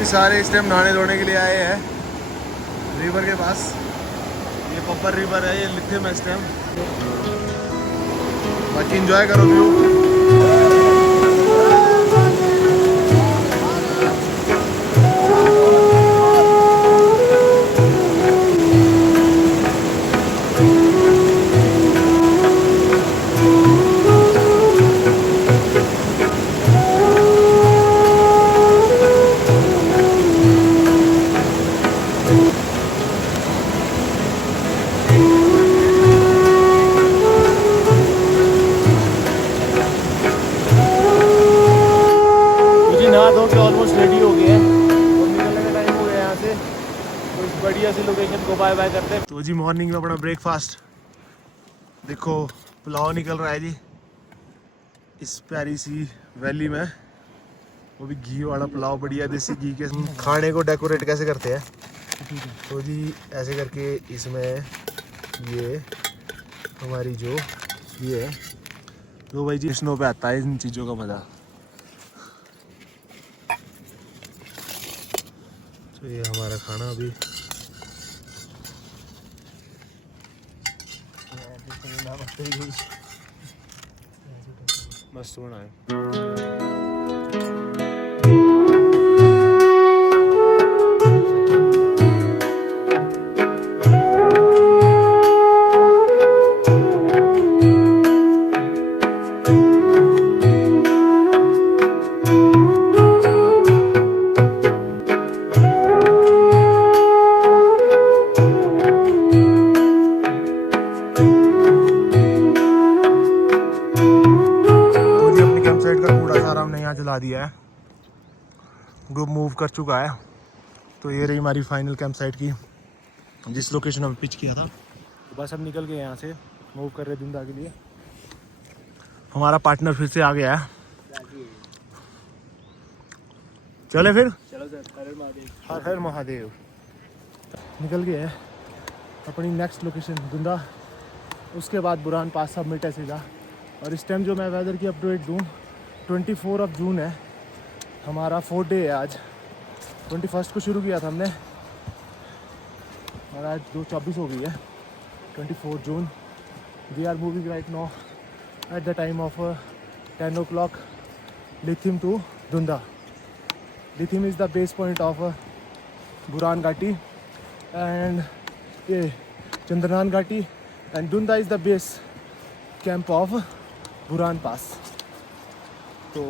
जी सारे इस टाइम नहाने धोने के लिए आए हैं रिवर के पास। ये पब्बर रिवर है, ये लिथियम है इस टाइम। बाकी एंजॉय करो व्यू। ऑलमोस्ट रेडी हो गए हैं और निकलने का टाइम हो गया यहाँ से। तो इस बढ़िया सी लोकेशन को बाय बाय करते हैं। तो जी मॉर्निंग में अपना ब्रेकफास्ट देखो, पुलाव निकल रहा है जी इस प्यारी सी वैली में, वो भी घी वाला पुलाव, बढ़िया देसी घी के। खाने को डेकोरेट कैसे करते हैं, तो जी ऐसे करके इसमें ये हमारी जो ये है तो भाई जी स्नो पे आता है इन चीज़ों का मज़ा। तो ये हमारा खाना अभी मस्त बना है। चला दिया है, ग्रुप मूव कर चुका है। तो ये रही हमारी फाइनल कैंप साइट की, जिस लोकेशन में पिच किया था। तो बस हम निकल गए यहाँ से, मूव कर रहे दुंदा के लिए। हमारा पार्टनर फिर से आ गया है, चले फिर। चलो सर, हर हर महादेव। हर हर महादेव। निकल गए हैं अपनी नेक्स्ट लोकेशन दुंदा, उसके बाद बुरान पास सबमिट है सीधा। और इस टाइम जो मैं वेदर की अपडेट दूँ, 24 जून है, हमारा 4th डे है आज। 21 को शुरू किया था हमने और आज 24 हो गई है, 24 जून। We are moving right now at the time of 10 o'clock Lithium to Dunda. Lithium is the base point of Buran Ghati and ये Chandranahan Ghati, and Dunda is the base camp of Buran pass. तो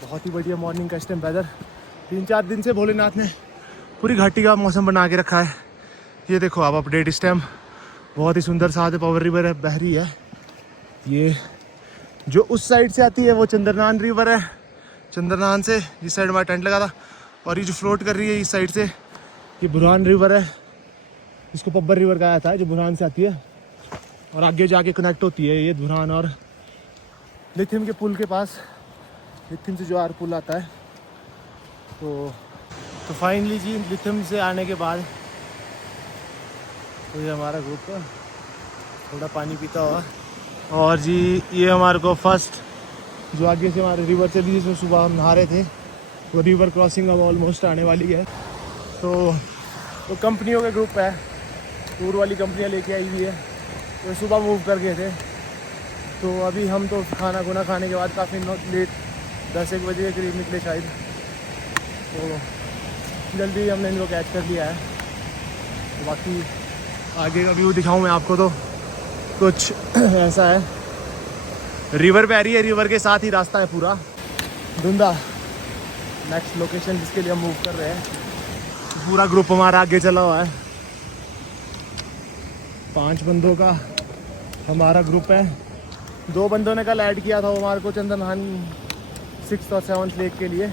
बहुत ही बढ़िया मॉर्निंग का इस टाइम वेदर। 3-4 दिन से भोलेनाथ ने पूरी घाटी का मौसम बना के रखा है। ये देखो आप अपडेट, इस टाइम बहुत ही सुंदर सा पवर रिवर है, बह रही है। ये जो उस साइड से आती है वो चंद्रनान रिवर है, चंद्रनान से जिस साइड हमारा टेंट लगा था। और ये जो फ्लोट कर रही है इस साइड से, ये बुरहान रिवर है, इसको पब्बर रिवर कहा जाता है, जो बुरहान से आती है और आगे जाके कनेक्ट होती है ये बुरहान और लिथियम के पुल के पास। लिथियम से जो आर पुल आता है। तो फाइनली जी लिथियम से आने के बाद तो ये हमारा ग्रुप थोड़ा पानी पीता हुआ। और जी ये हमारे को फर्स्ट जो आगे से हमारे रिवर चली, जिसमें सुबह हम नहा रहे थे, वो रिवर क्रॉसिंग अब ऑलमोस्ट आने वाली है। तो कंपनियों के ग्रुप है, टूर वाली कंपनियाँ लेके आई हुई है, तो सुबह मूव कर गए थे। तो अभी हम तो खाना खुना खाने के बाद काफ़ी लेट 10-1 बजे के करीब निकले शायद। तो जल्दी हमने इनको कैच कर लिया है। तो बाकी आगे का व्यू दिखाऊं मैं आपको तो कुछ ऐसा है। रिवर पे आ रही है, रिवर के साथ ही रास्ता है पूरा दुंदा। नेक्स्ट लोकेशन जिसके लिए हम मूव कर रहे हैं, पूरा ग्रुप हमारा आगे चला हुआ है। 5 बंदों का हमारा ग्रुप है। 2 बंदों ने कल ऐड किया था, वो हमारे को चंद्रनान 6th और 7th लेक के लिए,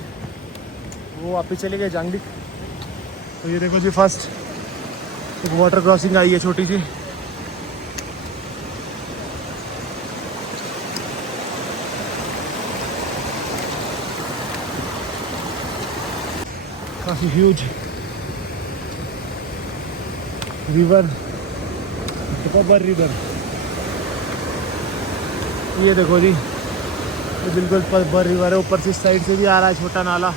वो वापस चले गए जांगलिक। तो ये देखो जी फर्स्ट एक वाटर क्रॉसिंग आई है छोटी सी। काफ़ी ह्यूज रिवर, पब्बर रिवर। ये देखो जी, ये बिल्कुल पब्बर रिवर है। ऊपर से इस साइड से भी आ रहा है छोटा नाला,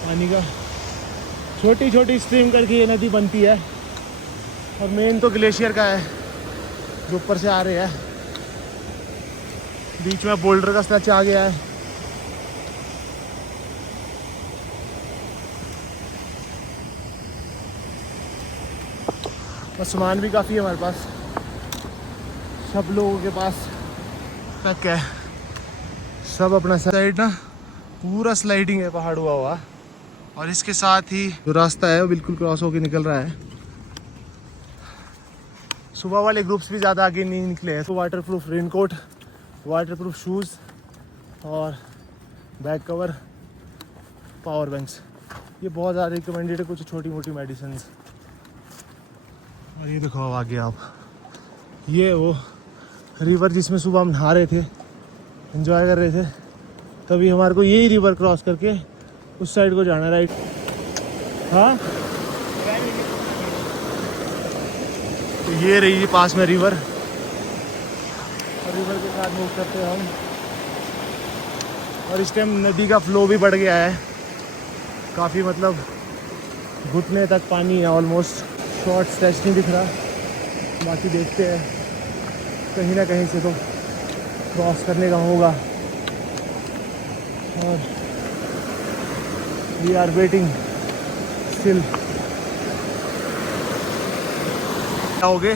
पानी का। छोटी छोटी स्ट्रीम करके ये नदी बनती है और मेन तो ग्लेशियर का है जो ऊपर से आ रहे हैं। बीच में बोल्डर का स्ट्रेच आ गया है। और सामान भी काफ़ी है हमारे पास, सब लोगों के पास पैक है। सब अपना साइड ना पूरा स्लाइडिंग है, पहाड़ हुआ और इसके साथ ही जो रास्ता है वो बिल्कुल क्रॉस होकर निकल रहा है। सुबह वाले ग्रुप्स भी ज़्यादा आगे नहीं निकले हैं। तो water proof raincoat, water proof shoes और बैक कवर, पावर बैंक्स, ये बहुत ज़्यादा रिकमेंडेड है। कुछ छोटी मोटी मेडिसिन। और ये देखो आगे आप, ये वो रिवर जिसमें सुबह हम नहा रहे थे, एंजॉय कर रहे थे, तभी हमारे को यही रिवर क्रॉस करके उस साइड को जाना, राइट। हाँ, तो ये रही पास में रिवर, और रिवर के साथ मूव करते हैं हम। और इस टाइम नदी का फ्लो भी बढ़ गया है काफ़ी, मतलब घुटने तक पानी है ऑलमोस्ट। शॉर्ट स्ट्रेच नहीं दिख रहा, बाकी देखते हैं, कहीं ना कहीं से तो क्रॉस करने का होगा। और वी आर वेटिंग स्टिल। आओगे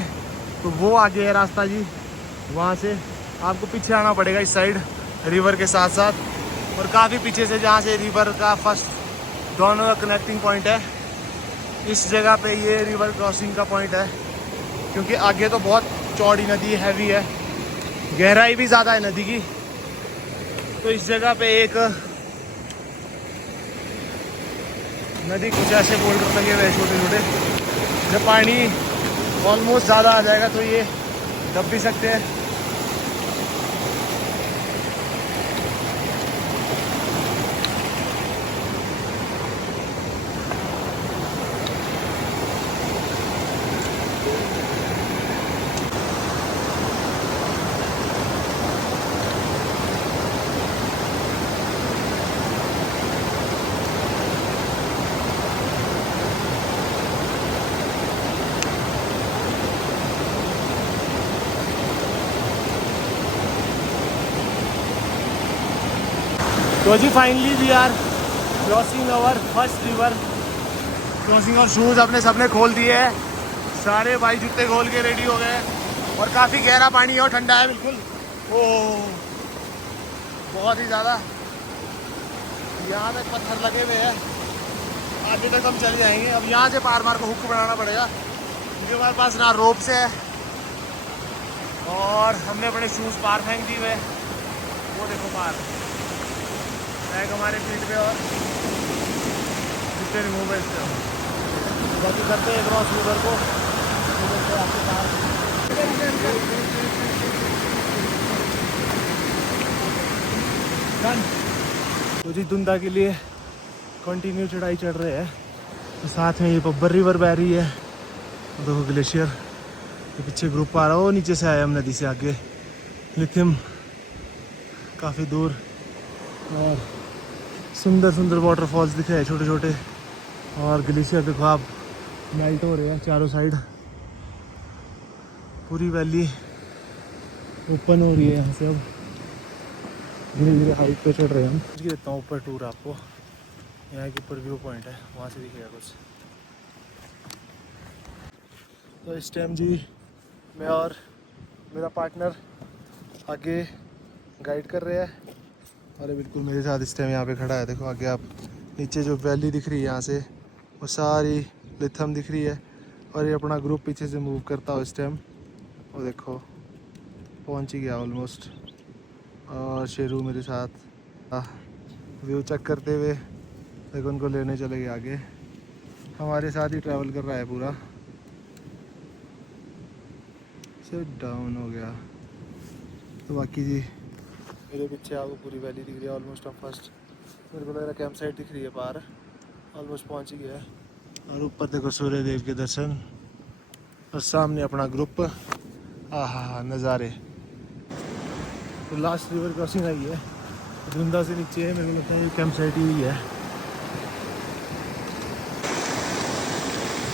तो वो आगे है रास्ता जी, वहाँ से आपको पीछे आना पड़ेगा इस साइड रिवर के साथ साथ, और काफ़ी पीछे से जहाँ से रिवर का फर्स्ट दोनों का कनेक्टिंग पॉइंट है, इस जगह पे ये रिवर क्रॉसिंग का पॉइंट है। क्योंकि आगे तो बहुत चौड़ी नदी हैवी है, गहराई भी ज़्यादा है नदी की, तो इस जगह पे एक नदी कुछ ऐसे बोल्डर लगे हुए छोटे छोटे, जब पानी ऑलमोस्ट ज़्यादा आ जाएगा तो ये दब भी सकते हैं। तो जी finally we are crossing our first river crossing, और शूज़ अपने सबने खोल दिए हैं, सारे भाई जूते खोल के रेडी हो गए। और काफ़ी गहरा पानी है और ठंडा है बिल्कुल, ओह बहुत ही ज़्यादा। यहाँ तक पत्थर लगे हुए हैं, आगे तक हम चल जाएंगे। अब यहाँ से पार मार को हुक बनाना पड़ेगा क्योंकि हमारे पास ना रोप से है, और हमने अपने शूज़ पार फेंक दिए हुए। वो देखो पार बैग हमारे फीट पे, और जितने रिमूव है इससे बाकी करते हैं क्रॉस रिवर को। तो जी दुंदा के लिए कंटिन्यू चढ़ाई चढ़ रहे हैं, तो साथ में ये बब्बर रिवर बह रही है, देखो ग्लेशियर के पीछे ग्रुप आ रहा है, वो नीचे से आया हम नदी से आगे, लिथियम काफ़ी दूर। और सुंदर सुंदर वाटरफॉल्स दिख रहे हैं छोटे छोटे, और ग्लेशियर देखो आप मेल्ट हो रहे हैं चारों साइड, पूरी वैली ओपन हो रही है। यहाँ से अब धीरे धीरे हाइट पे चढ़ रहे हैं हम। देता हूँ ऊपर टूर आपको, यहाँ के ऊपर व्यू पॉइंट है, वहाँ से दिखेगा कुछ। तो इस टाइम जी मैं और मेरा पार्टनर आगे गाइड कर रहे हैं, और ये बिल्कुल मेरे साथ इस टाइम यहाँ पे खड़ा है। देखो आगे आप नीचे जो वैली दिख रही है यहाँ से, वो सारी लिथम दिख रही है, और ये अपना ग्रुप पीछे से मूव करता हो इस टाइम। वो देखो पहुँच ही गया ऑलमोस्ट, और शेरू मेरे साथ व्यू चेक करते हुए देखो उनको लेने चले गए आगे, हमारे साथ ही ट्रैवल कर रहा है पूरा। सिट डाउन हो गया। तो बाकी जी मेरे पीछे आपको पूरी वैली दिख रही है ऑलमोस्ट। हम फर्स्ट मेरे को लग रहा है कैंप साइट दिख रही है पार, ऑलमोस्ट पहुंच ही गया है। और ऊपर देखो सूर्य देव के दर्शन, और सामने अपना ग्रुप, आहा नज़ारे। तो लास्ट रिवर क्रॉसिंग आई है, धुंधा से नीचे है, मेरे को लगता है ये कैंप साइट ही है।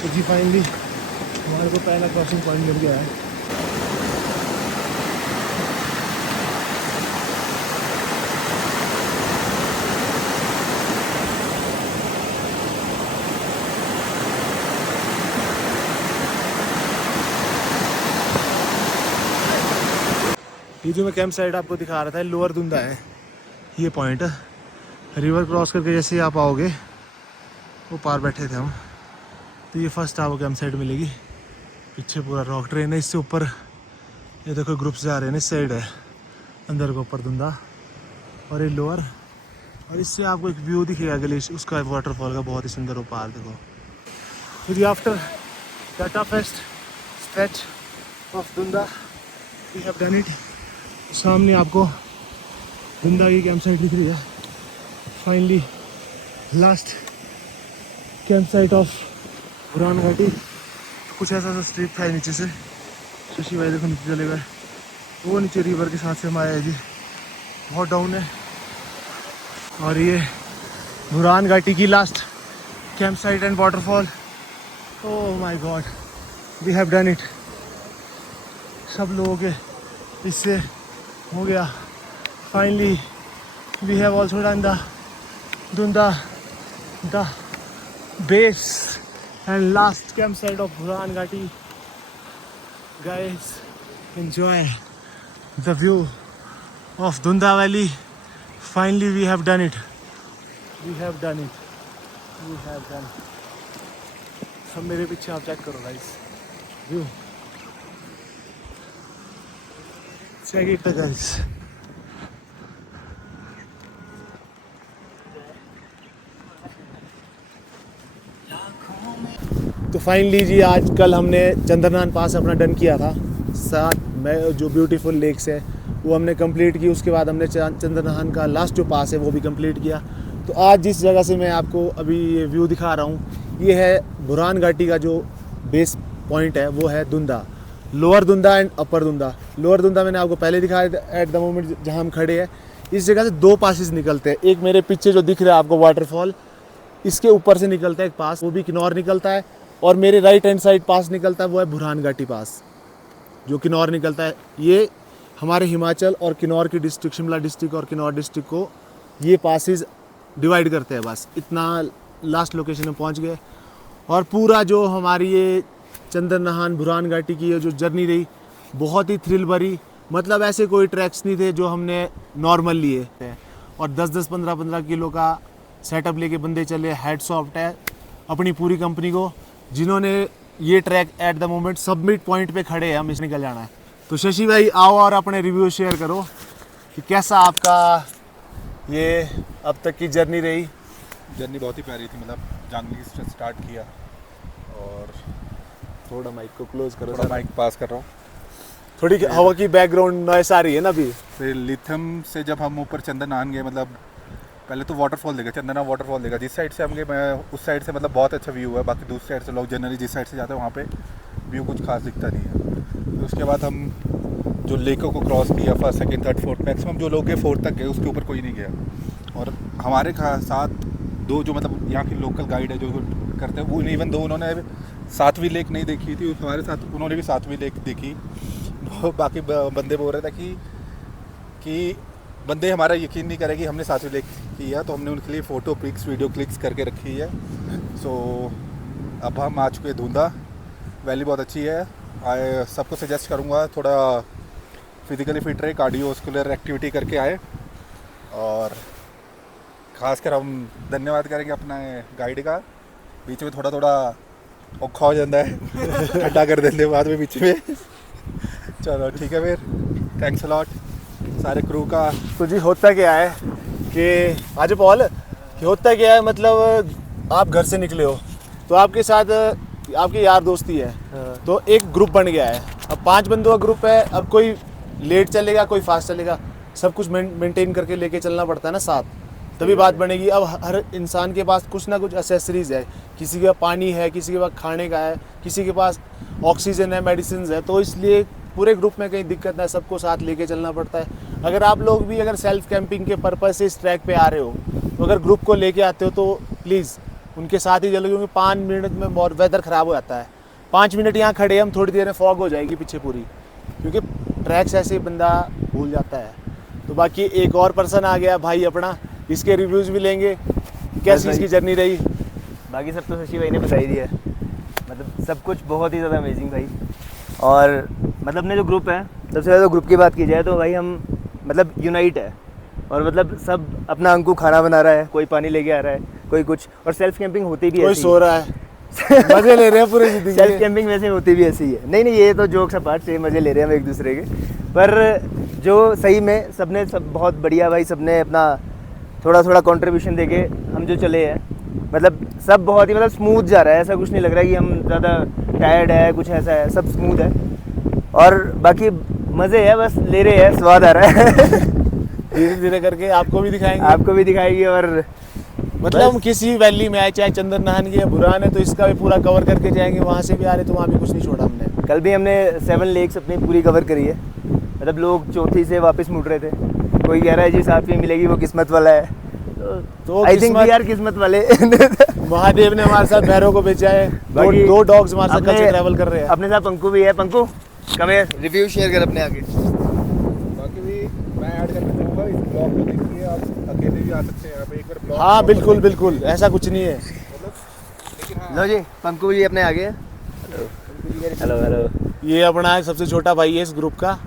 तो जी फाइनली हमारे को पहला क्रॉसिंग पॉइंट मिल गया है। ये जो मैं कैंप साइड आपको दिखा रहा था लोअर दुंदा है, ये पॉइंट रिवर क्रॉस करके जैसे ही आप आओगे वो पार बैठे थे हम, तो ये फर्स्ट आपको कैंप साइड मिलेगी। पीछे पूरा रॉक ट्रेन है, इससे ऊपर ये देखो ग्रुप्स जा रहे हैं, इस साइड है अंदर को ऊपर दुंदा और ये लोअर, और इससे आपको एक व्यू दिखेगा ग्लेशियर उसका वाटरफॉल का, बहुत ही सुंदर वो पार देखो। फिर after the toughest stretch of Dunda we have done it. सामने आपको दुंदा की कैंप साइट दिख रही है। Finally last camp site of Buran Ghati. कुछ ऐसा सा स्ट्रीप था नीचे से, शशि भाई देखो नीचे चले गए, वो नीचे रिवर के साथ से हम आए हैं जी, बहुत डाउन है। और ये बुरान घाटी की last camp site and waterfall. Oh my God, we have done it. सब लोगों के इससे हो गया। Finally we have also done the Dunda the base and last camp site of Buran Ghati. Guys enjoy the view of Dunda Valley. Finally we have done it. We have done it. We have done it. सब मेरे पीछे आप check करो guys view, check it guys. तो finally जी आज कल हमने चंद्रनान पास अपना डन किया था। साथ में जो ब्यूटीफुल लेक्स है वो हमने कंप्लीट की। उसके बाद हमने चंद्रनान का लास्ट जो पास है वो भी कंप्लीट किया। तो आज जिस जगह से मैं आपको अभी ये व्यू दिखा रहा हूँ, ये है बुरान घाटी का जो बेस पॉइंट है, वो है दुंदा, लोअर दुंदा एंड अपर दुंदा। लोअर दुंदा मैंने आपको पहले दिखाया एट द मोमेंट जहाँ हम खड़े हैं। इस जगह से दो पासेस निकलते हैं। एक मेरे पीछे जो दिख रहा है आपको वाटरफॉल, इसके ऊपर से निकलता है एक पास, वो भी किन्नौर निकलता है। और मेरे राइट हैंड साइड पास निकलता है वो है बुरहान घाटी पास, जो किन्नौर निकलता है। ये हमारे हिमाचल और किन्नौर की डिस्ट्रिक्ट, शिमला डिस्ट्रिक्ट और किन्नौर डिस्ट्रिक्ट को ये पासेस डिवाइड करते हैं। बस इतना लास्ट लोकेशन में पहुंच गए। और पूरा जो हमारी ये चंद्रनान बुरहान घाटी की ये जो जर्नी रही, बहुत ही थ्रिल भरी। मतलब ऐसे कोई ट्रैक्स नहीं थे जो हमने नॉर्मल लिए थे। और 10-10, 15-15 किलो का सेटअप लेके बंदे चले। हेड्स ऑफ है अपनी पूरी कंपनी को, जिन्होंने ये track eight the moment submit point पे खड़े हैं, हम इसे निकल जाना है। तो शशि भाई आओ और अपने रिव्यू शेयर करो कि कैसा आपका ये अब तक की जर्नी रही। जर्नी बहुत ही प्यारी थी। मतलब जांगली से स्टार्ट किया और थोड़ा माइक को क्लोज करो, थोड़ा माइक पास कर रहा हूँ। थोड़ी हवा की बैकग्राउंड नॉइस आ रही है ना अभी। फिर लिथम से जब हम ऊपर चंद्रनान गए, मतलब पहले तो वाटरफॉल देखा, चंद्रनान वाटरफॉल देखा। जिस साइड से हम गए, मैं उस साइड से मतलब बहुत अच्छा व्यू है। बाकी दूसरी साइड से लोग जनरली जिस साइड से जाते हैं वहाँ पे व्यू कुछ खास दिखता नहीं है। फिर उसके बाद हम जो लेकों को क्रॉस किया, first, second, third, fourth, maximum जो लोग गए फोर्थ तक गए, उसके ऊपर कोई नहीं गया। और हमारे साथ दो जो मतलब यहाँ की लोकल गाइड है जो करते हैं, वो इवन दो उन्होंने 7वीं लेक नहीं देखी थी, हमारे साथ उन्होंने भी 7वीं लेक देखी। बाकी बंदे बोल रहे थे कि बंदे हमारा यकीन नहीं करेगी हमने 7वीं लेक की है, तो हमने उनके लिए फ़ोटो पिक्स, वीडियो क्लिक्स करके रखी है। सो अब हम आ चुके हैं धुंधा वैली। बहुत अच्छी है। सबको सजेस्ट करूँगा थोड़ा फिज़िकली फिट रहे, कार्डियोवास्कुलर एक्टिविटी करके आए। और ख़ासकर हम धन्यवाद करेंगे अपने गाइड का। बीच में थोड़ा थोड़ा औखा हो जाता है ठंडा कर देते बाद में बीच में। चलो ठीक है, फिर थैंक्स अ लॉट सारे क्रू का। तो जी होता क्या है कि आज पॉल कि होता क्या है, मतलब आप घर से निकले हो तो आपके साथ आपके यार दोस्ती है, तो एक ग्रुप बन गया है। अब 5 बंदों का ग्रुप है। अब कोई लेट चलेगा, कोई फास्ट चलेगा, सब कुछ मेंटेन करके लेके चलना पड़ता है ना साथ, तभी बात बनेगी। अब हर इंसान के पास कुछ ना कुछ एसेसरीज है, किसी के पास पानी है, किसी के पास खाने का है, किसी के पास ऑक्सीजन है, मेडिसिन है। तो इसलिए पूरे ग्रुप में कहीं दिक्कत ना, सबको साथ लेके चलना पड़ता है। अगर आप लोग भी अगर सेल्फ कैंपिंग के पर्पज़ से इस ट्रैक पे आ रहे हो, तो अगर ग्रुप को लेके आते हो तो प्लीज़ उनके साथ ही चलो, क्योंकि 5 मिनट में और वेदर ख़राब हो जाता है। 5 मिनट यहाँ खड़े हम, थोड़ी देर में फॉग हो जाएगी पीछे पूरी, क्योंकि ट्रैक्स ऐसे ही बंदा भूल जाता है। तो बाकी एक और पर्सन आ गया भाई अपना, इसके रिव्यूज़ भी लेंगे, कैसी इसकी जर्नी रही। बाकी सब तो शशि भाई ने बताई दिया है, मतलब सब कुछ बहुत ही ज़्यादा अमेजिंग भाई। और मतलब अपने जो ग्रुप है, सबसे ज़्यादा ग्रुप की बात की जाए तो भाई हम मतलब यूनाइट है, और मतलब सब अपना अंकु खाना बना रहा है, कोई पानी लेके आ रहा है, कोई कुछ, और सेल्फ कैंपिंग होती भी कोई ऐसी सो रहा है, मजे ले रहे हैं पूरी जिंदगी सेल्फ के। कैंपिंग वैसे होती भी ऐसी ही है। नहीं ये तो जोक्स अपार्ट से मज़े ले रहे हैं हम एक दूसरे के, पर जो सही में सबने सब बहुत बढ़िया भाई, सबने अपना थोड़ा थोड़ा कंट्रीब्यूशन देके हम जो चले हैं, मतलब सब बहुत ही मतलब स्मूथ जा रहा है, ऐसा कुछ नहीं लग रहा है कि हम ज़्यादा टायर्ड है, कुछ ऐसा है, सब स्मूथ है। और बाकी मज़े है, बस ले रहे हैं, स्वाद आ रहा है। धीरे धीरे करके आपको भी दिखाएंगे, आपको भी दिखाएगी। और मतलब हम किसी वैली में आए, चाहे चंदन नहान की या बुरान है, तो इसका भी पूरा कवर करके जाएंगे। वहाँ से भी आ रहे तो वहाँ भी कुछ नहीं छोड़ा हमने। कल भी हमने 7 लेक्स अपनी पूरी कवर करी है, मतलब लोग चौथी से वापस मुड़ रहे थे, कोई कह रहा है जी 7वीं मिलेगी, वो किस्मत वाला है। तो आई थिंक यार किस्मत वाले महादेव ने हमारे साथ भैरव को भेजा है। दो डॉग्स हमारे साथ कल से ट्रैवल कर रहे हैं। अपने साथ पंकु भी है। पंकु कम है, रिव्यू शेयर कर अपने आगे। बाकी भी मैं ऐड करना चाहूँगा, इस ब्लॉग को देखिए, आप अकेले भी आ सकते हैं यहाँ पे, एक बार ब्लॉग। हाँ बिल्कुल बिल्कुल, ऐसा कुछ नहीं है। लेकिन हाँ, लो जी पंकु जी अपने आगे। Hello hello. ये अपना है सबसे छोटा भाई है इस ग्रुप का,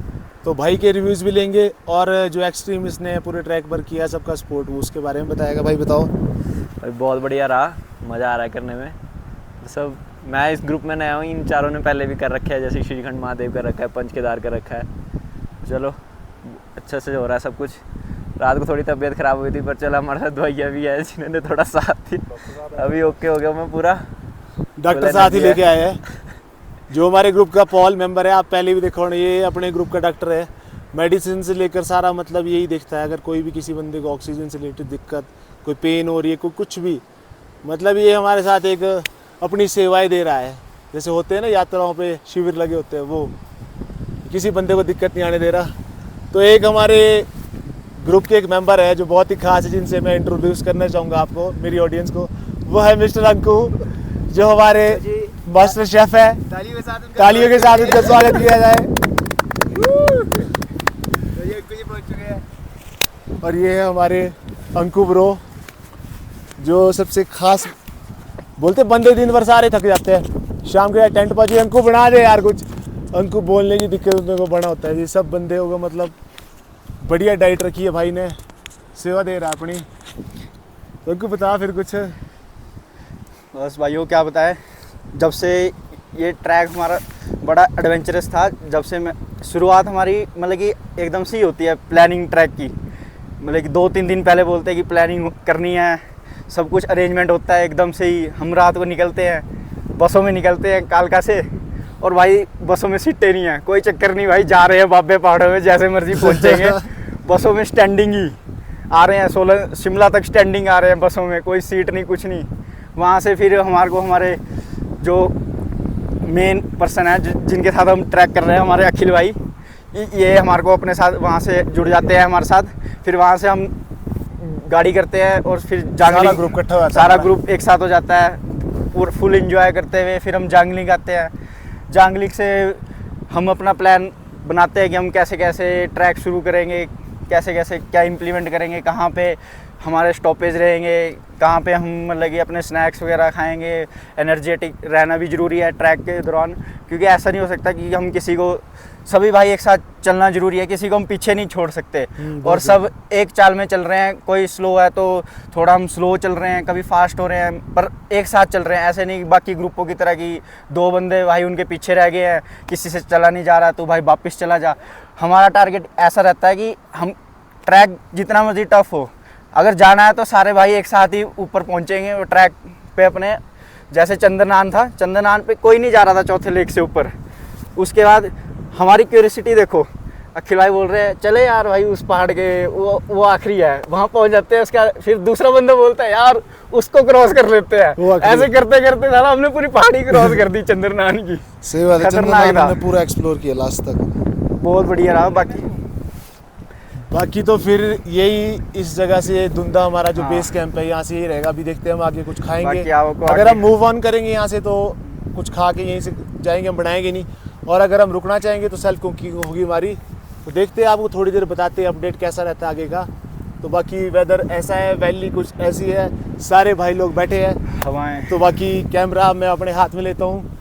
तो भाई के रिव्यूज़ भी लेंगे, और जो एक्सट्रीम इसने पूरे ट्रैक पर किया सबका सपोर्ट, वो उसके बारे में बताएगा। भाई बताओ। भाई बहुत बढ़िया रहा, मज़ा आ रहा है करने में। सब मैं इस ग्रुप में नया हूँ, इन चारों ने पहले भी कर रखा है, जैसे श्रीखंड महादेव कर रखा है, पंच केदार कर रखा है। चलो अच्छे से हो रहा है सब कुछ। रात को थोड़ी तबीयत ख़राब हुई थी, पर चलो हमारे साथ भैया भी है जिन्होंने थोड़ा साथ दिया, अभी ओके हो गया मैं पूरा। डॉक्टर साथ ही लेके आए हैं, जो हमारे ग्रुप का पॉल मेंबर है, आप पहले भी देखो, ये अपने ग्रुप का डॉक्टर है। मेडिसिन से लेकर सारा मतलब यही देखता है, अगर कोई भी किसी बंदे को ऑक्सीजन से रिलेटेड दिक्कत, कोई पेन हो रही है, कोई कुछ भी, मतलब ये हमारे साथ एक अपनी सेवाएं दे रहा है। जैसे होते हैं ना यात्राओं पे शिविर लगे होते हैं, वो किसी बंदे को दिक्कत नहीं आने दे रहा। तो एक हमारे ग्रुप के एक मेंबर है जो बहुत ही खास है, जिनसे मैं इंट्रोड्यूस करना चाहूँगा आपको, मेरी ऑडियंस को। वो है मिस्टर अंकु, जो हमारे मास्टर शेफ है। तालियों के साथ उनका स्वागत किया जाए। और ये है हमारे अंकु ब्रो, जो सबसे खास, बोलते बंदे दिन भर सारे थक जाते हैं, शाम के टेंट पर अंकु बना दे यार कुछ। अंकु बोलने की दिक्कत उनको को बना होता है। ये सब बंदे होगा, मतलब बढ़िया डाइट रखी है भाई ने, सेवा दे रहा है अपनी। तो अंकु बता फिर कुछ। बस भाइयों क्या बताएं, जब से ये ट्रैक हमारा बड़ा एडवेंचरस था, जब से मैं शुरुआत हमारी मतलब कि एकदम से ही होती है प्लानिंग ट्रैक की। मतलब कि 2-3 दिन पहले बोलते हैं कि प्लानिंग करनी है, सब कुछ अरेंजमेंट होता है एकदम से ही। हम रात को निकलते हैं, बसों में निकलते हैं कालका से, और भाई बसों में सीटें नहीं हैं, कोई चक्कर नहीं भाई, जा रहे हैं बाबे पहाड़ों में, जैसे मर्जी पहुँचेंगे। बसों में स्टैंडिंग ही आ रहे हैं, 16 शिमला तक स्टैंडिंग आ रहे हैं बसों में, कोई सीट नहीं कुछ नहीं। वहाँ से फिर हमारे जो मेन पर्सन है जिनके साथ हम ट्रैक कर रहे हैं, हमारे अखिल भाई, ये हमारे को अपने साथ वहाँ से जुड़ जाते हैं हमारे साथ। फिर वहाँ से हम गाड़ी करते हैं और फिर सारा ग्रुप इकट्ठा हो जाता है, सारा ग्रुप एक साथ हो जाता है, पूरा फुल एंजॉय करते हुए फिर हम जांगलिंग आते हैं। जांगलिंग से हम अपना प्लान बनाते हैं कि हम कैसे कैसे ट्रैक शुरू करेंगे, कैसे कैसे क्या इम्प्लीमेंट करेंगे, कहाँ पे हमारे स्टॉपेज रहेंगे, कहाँ पे हम मतलब कि अपने स्नैक्स वगैरह खाएंगे। एनर्जेटिक रहना भी ज़रूरी है ट्रैक के दौरान, क्योंकि ऐसा नहीं हो सकता कि हम किसी को, सभी भाई एक साथ चलना ज़रूरी है, किसी को हम पीछे नहीं छोड़ सकते। और सब एक चाल में चल रहे हैं, कोई स्लो है तो थोड़ा हम स्लो चल रहे हैं, कभी फास्ट हो रहे हैं, पर एक साथ चल रहे हैं। ऐसे नहीं बाकी ग्रुपों की तरह कि 2 बंदे भाई उनके पीछे रह गए हैं, किसी से चला नहीं जा रहा तो भाई वापस चला जा। हमारा टारगेट ऐसा रहता है कि हम ट्रैक जितना मर्जी टफ हो, अगर जाना है तो सारे भाई एक साथ ही ऊपर पहुंचेंगे वो ट्रैक पे अपने। जैसे चंद्रनान था, चंद्रनान पे कोई नहीं जा रहा था चौथे लेक से ऊपर। उसके बाद हमारी क्यूरियोसिटी देखो, अखिल भाई बोल रहे हैं चले यार भाई उस पहाड़ के वो आखिरी है, वहाँ पहुँच जाते हैं। उसका फिर दूसरा बंदा बोलता है यार उसको क्रॉस कर लेते हैं। ऐसे करते करते साला हमने पूरी पहाड़ी क्रॉस कर दी चंद्रनान की। सही बात है, खतरनाक चंद्रनान था। हमने पूरा एक्सप्लोर किया लास्ट तक, बहुत बढ़िया रहा। बाकी बाकी तो फिर यही इस जगह से धुंधा हमारा जो हाँ। बेस कैंप है यहाँ से यही रहेगा। अभी देखते हैं हम आगे कुछ खाएंगे। बाकी आपको अगर आगे- हम मूव ऑन करेंगे यहाँ से तो कुछ खा के यहीं से जाएंगे, हम बनाएंगे नहीं। और अगर हम रुकना चाहेंगे तो सेल्फ कुकिंग होगी हमारी। तो देखते हैं, आपको थोड़ी देर बताते हैं अपडेट कैसा रहता है आगे का। तो बाकी वेदर ऐसा है, वैली कुछ ऐसी है, सारे भाई लोग बैठे हैं। हवाएं तो बाकी कैमरा मैं अपने हाथ में लेता हूँ।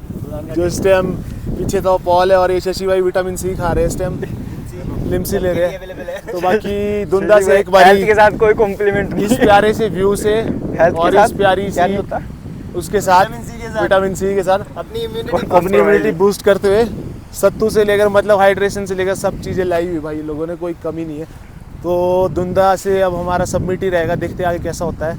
जो इस टाइम पीछे तो पॉल है और ये शशि भाई विटामिन सी खा रहे हैं इस टाइम, लिमसी ले रहे हैं। तो बाकी धुंधा से एक बारी हेल्थ के साथ कोई कॉम्प्लीमेंट नहीं इस प्यारे से व्यू से हेल्थ और के इस साथ प्यारी क्या सी नहीं होता उसके साथ विटामिन सी के साथ अपनी इम्यूनिटी बूस्ट करते हुए सत्तू से लेकर मतलब हाइड्रेशन से लेकर सब चीज़ें लाई हुई भाई लोगों ने, कोई कमी नहीं है। तो धुंधा से अब हमारा सबमिट ही रहेगा, देखते आगे कैसा होता है।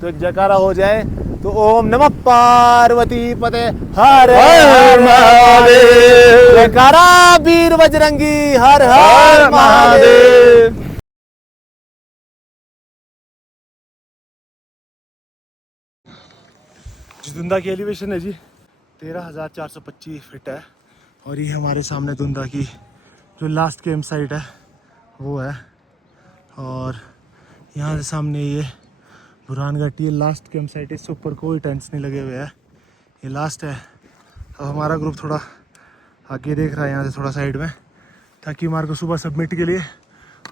तो एक जयकारा हो जाए तो ओम नमः पार्वती पते हर हर महादेव, जयकारा वीर बजरंगी हर हर महादेव। धुंधा की एलिवेशन है जी 13,425 फीट है। और ये हमारे सामने धुंधा की जो लास्ट कैंप साइट है वो है। और यहाँ से सामने ये बुरहान घाटी, ये लास्ट कैंप साइट है। इससे ऊपर कोई टेंट्स नहीं लगे हुए हैं, ये लास्ट है। अब हमारा ग्रुप थोड़ा आगे देख रहा है यहाँ से थोड़ा साइड में, ताकि हमारे को सुबह सबमिट के लिए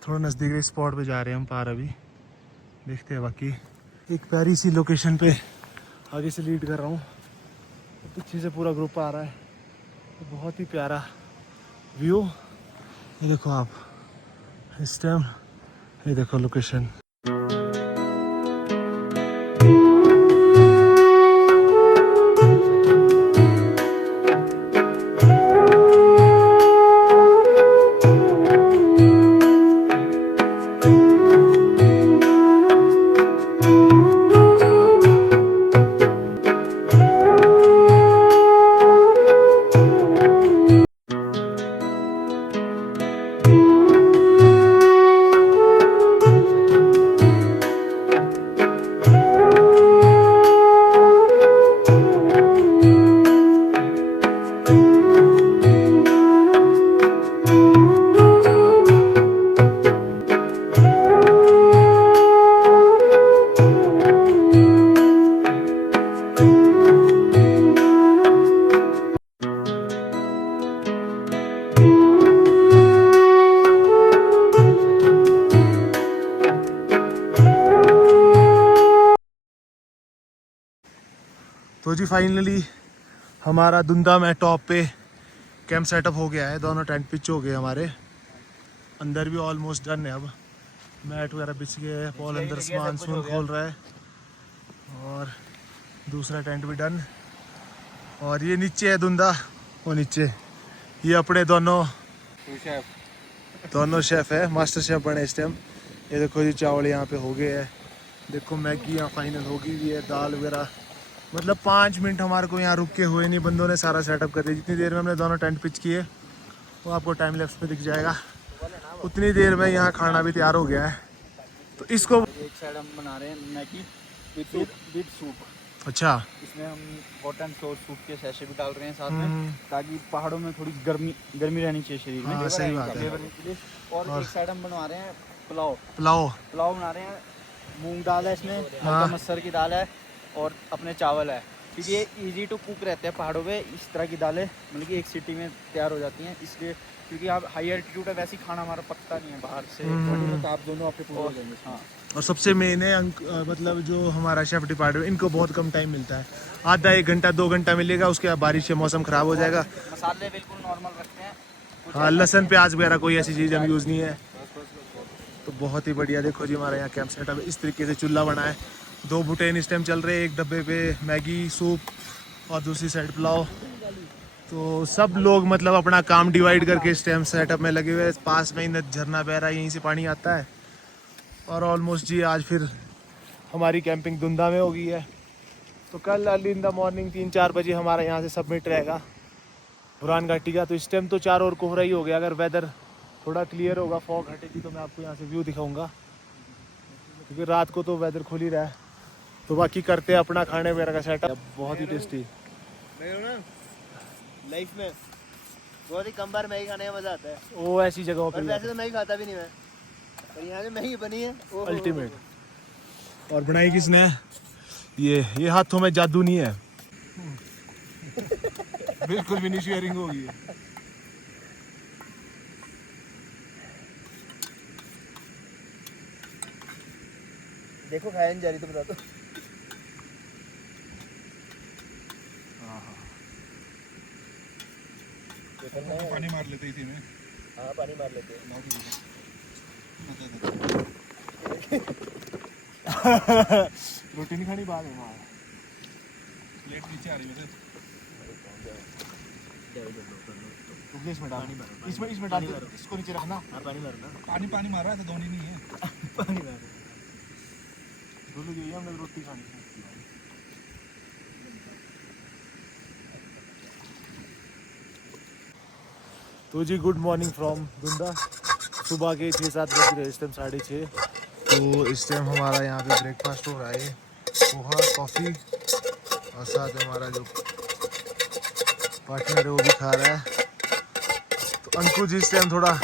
थोड़ा नज़दीक स्पॉट पे जा रहे हैं हम पार। अभी देखते हैं। बाकी एक प्यारी सी लोकेशन पे आगे से लीड कर रहा हूँ, पीछे से पूरा ग्रुप आ रहा है। तो बहुत ही प्यारा व्यू, ये देखो आप इस टाइम, ये देखो लोकेशन। तो जी फाइनली हमारा धुंधा में टॉप पे कैंप सेटअप हो गया है। दोनों टेंट पिच हो गए हमारे, अंदर भी ऑलमोस्ट डन है। अब मैट वगैरह बिछ गए हैं, पॉल अंदर सामान खोल रहा है और दूसरा टेंट भी डन। और ये नीचे है धुंधा, वो नीचे ये अपने दोनों शेफ है, मास्टर शेफ बने इस टाइम। ये देखो जी चावल यहाँ पे हो गए हैं, देखो मैगी यहाँ फाइनल होगी भी है, दाल वगैरह। मतलब 5 मिनट हमारे को यहाँ रुक के हुए नहीं, बंदों ने सारा सेटअप कर दिया। जितनी देर में हमने दोनों टेंट पिच किए वो आपको टाइम लैप्स पे दिख जाएगा, उतनी देर में यहाँ खाना भी तैयार हो गया है। तो इसको एक साइड हम बना रहे हैं मैगी विद सूप। अच्छा, इसमें हम हॉट एंड सोर सूप के सैशे भी डाल रहे हैं साथ में, ताकि पहाड़ों में थोड़ी गर्मी रहनी चाहिए शरीर में। हाँ, सही बात है। फ्लेवर के लिए। और एक साइड हम बनवा रहे हैं पुलाव पुलाव बना रहे हैं। मूंग दाल है इसमें, हाँ। हल्का मसूर की दाल है और अपने चावल है, क्योंकि ये इजी टू कुक रहते हैं पहाड़ों पे। इस तरह की दालें मतलब कि एक सिटी में तैयार हो जाती हैं, इसलिए क्योंकि आप हाई एल्टीट्यूड है, वैसे ही खाना हमारा पकता नहीं है बाहर से। तो आप दोनों आपके पूरे हो जाएंगे। हाँ, और सबसे मेन है मतलब जो हमारा शेफ डिपार्टमेंट, इनको बहुत कम टाइम मिलता है, आधा 1 घंटा 2 घंटा मिलेगा, उसके बाद बारिश से मौसम ख़राब हो जाएगा। मसाले बिल्कुल नॉर्मल रखते हैं। हाँ, लहसुन प्याज वगैरह कोई ऐसी चीज़ हम यूज़ नहीं है। तो बहुत ही बढ़िया। देखो जी हमारे यहाँ कैंप सेटअप इस तरीके से चूल्हा बना है, 2 बुटेन इस टाइम चल रहे हैं, एक डब्बे पे मैगी सूप और दूसरी साइड पुलाव। तो सब लोग मतलब अपना काम डिवाइड करके इस टाइम सेटअप में लगे हुए हैं। पास में ही झरना बह रहा है, यहीं से पानी आता है। और ऑलमोस्ट जी आज फिर हमारी कैंपिंग धुंधा में हो गई है। तो कल अर्ली इन द मॉर्निंग 3-4 बजे हमारा यहाँ से सबमिट रहेगा बुरहान घाटी का। तो इस टाइम तो चारों ओर कोहरा ही हो गया। अगर वेदर थोड़ा क्लियर होगा, फॉग हटेगी, तो मैं आपको यहाँ से व्यू दिखाऊंगा, क्योंकि रात को तो वेदर खुल ही रहा है। तो बाकी करते हैं अपना खाने वगैरह का सेटअप, बहुत ही टेस्टी। लाइफ में बहुत ही कम बार मैगी खाने का मजा आता है। वो ऐसी जगहों और पे वैसे तो मैगी खाता भी नहीं मैं। पर यहाँ से महंगी बनी है अल्टीमेट। और बनाई किसने है? ये हाथों में जादू नहीं है। बिल्कुल भी नहीं शेयरिंग होगी। देखो खाया नहीं जा रही तो बता दो। पानी मार लेते इसी में। हाँ पानी मार लेते हैं। रोटी नहीं खानी बाद में। प्लेट नीचे आ रही है। इसमें डाल, इसमें डाल, इसको नीचे रखना। पानी मारना। पानी मार रहा है तो धोनी नहीं है। पानी मारना। बोलो ये हमने रोटी खानी है। तो जी गुड मॉर्निंग फ्रॉम दुंदा। सुबह के 6-7 बज रहे, इस टाइम 6:30। तो इस टाइम हमारा यहाँ पे ब्रेकफास्ट हो रहा है, पोहा कॉफ़ी, और साथ हमारा जो पार्टनर है वो भी खा रहा है। तो अंकुर जी इस टाइम थोड़ा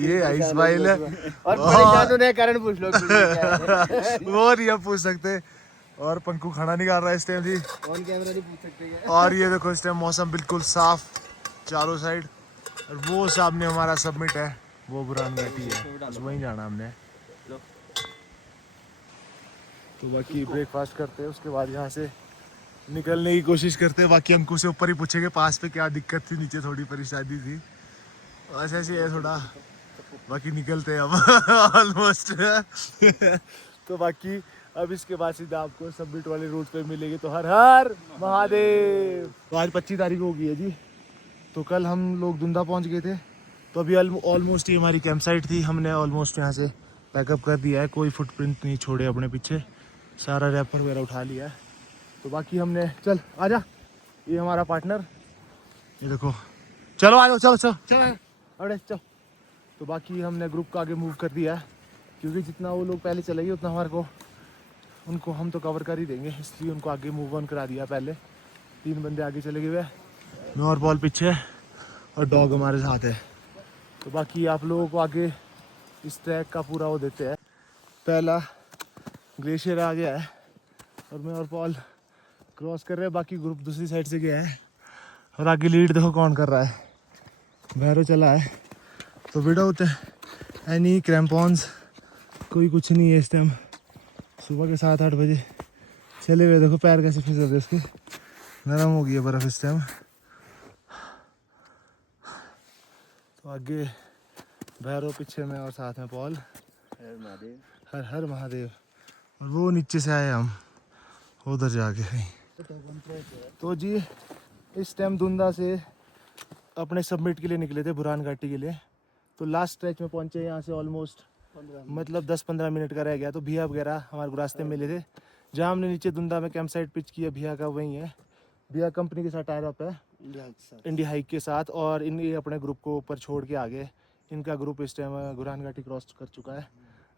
ये आइस बाइल है और परेशान होने का कारण पूछ लो। वो नहीं हम पूछ सकते। और पंकु खाना नहीं खा रहा है इस टाइम जी। ऑन कैमरा नहीं पूछ सकते क्या? और ये देखो इस टाइम मौसम बिल्कुल साफ चारों साइड। और वो सामने हमारा सबमिट है, वो बुरान घाटी है, बस वहीं जाना हमने। तो बाकी ब्रेकफास्ट करते हैं, उसके बाद यहाँ से निकलने की कोशिश करते हैं। बाकी अंकु से ऊपर ही पूछेंगे पास पे क्या दिक्कत थी, नीचे थोड़ी परेशानी थी, बस ऐसे है थोड़ा। बाकी निकलते हैं अब ऑलमोस्ट। तो बाकी अब इसके बाद सीधा आपको सबमिट वाले रूट पे मिलेंगे। तो हर हर महादेव। तो आज 25 तारीख हो गई है जी। तो कल हम लोग दुंदा पहुंच गए थे। तो अभी ऑलमोस्ट ही हमारी कैंप साइट थी, हमने ऑलमोस्ट यहाँ से पैकअप कर दिया है, कोई फुटप्रिंट नहीं छोड़े अपने पीछे, सारा रैपर वगैरह उठा लिया है। तो बाकी हमने चल आजा, ये हमारा पार्टनर, ये देखो, चलो आ जाओ, चलो चलो चलो अरे चल। तो बाकी हमने ग्रुप को आगे मूव कर दिया है, क्योंकि जितना वो लोग पहले चलेंगे उतना हमारे को उनको हम तो कवर कर ही देंगे, इसलिए उनको आगे मूव ऑन करा दिया। पहले 3 बंदे आगे चले गए हुए, मैं और बॉल पीछे और डॉग हमारे साथ है। तो बाकी आप लोगों को आगे इस ट्रैक का पूरा वो देते हैं। पहला ग्लेशियर आ गया है और मैं और पॉल क्रॉस कर रहे हैं, बाकी ग्रुप दूसरी साइड से गया है। और आगे लीड देखो कौन कर रहा है, भैरो चला है। तो विदाउट एनी क्रैम्पॉन्स, कोई कुछ नहीं है इस टाइम। सुबह के 7-8 बजे चले हुए, देखो पैर कैसे फिसल रहे इसके, नरम हो गई है बर्फ़ इस टाइम। तो आगे भैरव, पीछे में और साथ में पॉल। हर हर महादेव। और वो नीचे से आए हम उधर जाके कहीं। तो जी इस टाइम दुंदा से अपने सबमिट के लिए निकले थे, बुरान घाटी के लिए। तो लास्ट स्ट्रेच में पहुंचे, यहाँ से ऑलमोस्ट मतलब 10-15 मिनट का रह गया। तो भिया वगैरह हमारे को रास्ते में मिले थे, जहाँ हमने नीचे दुंदा में कैंप साइट पिच किया। भिया का वहीं है, भिया कंपनी के साथ टायर अप है इंडिया हाइक के साथ। और इन ये अपने ग्रुप को ऊपर छोड़ के आगे, इनका ग्रुप इस टाइम बुरान घाटी क्रॉस कर चुका है।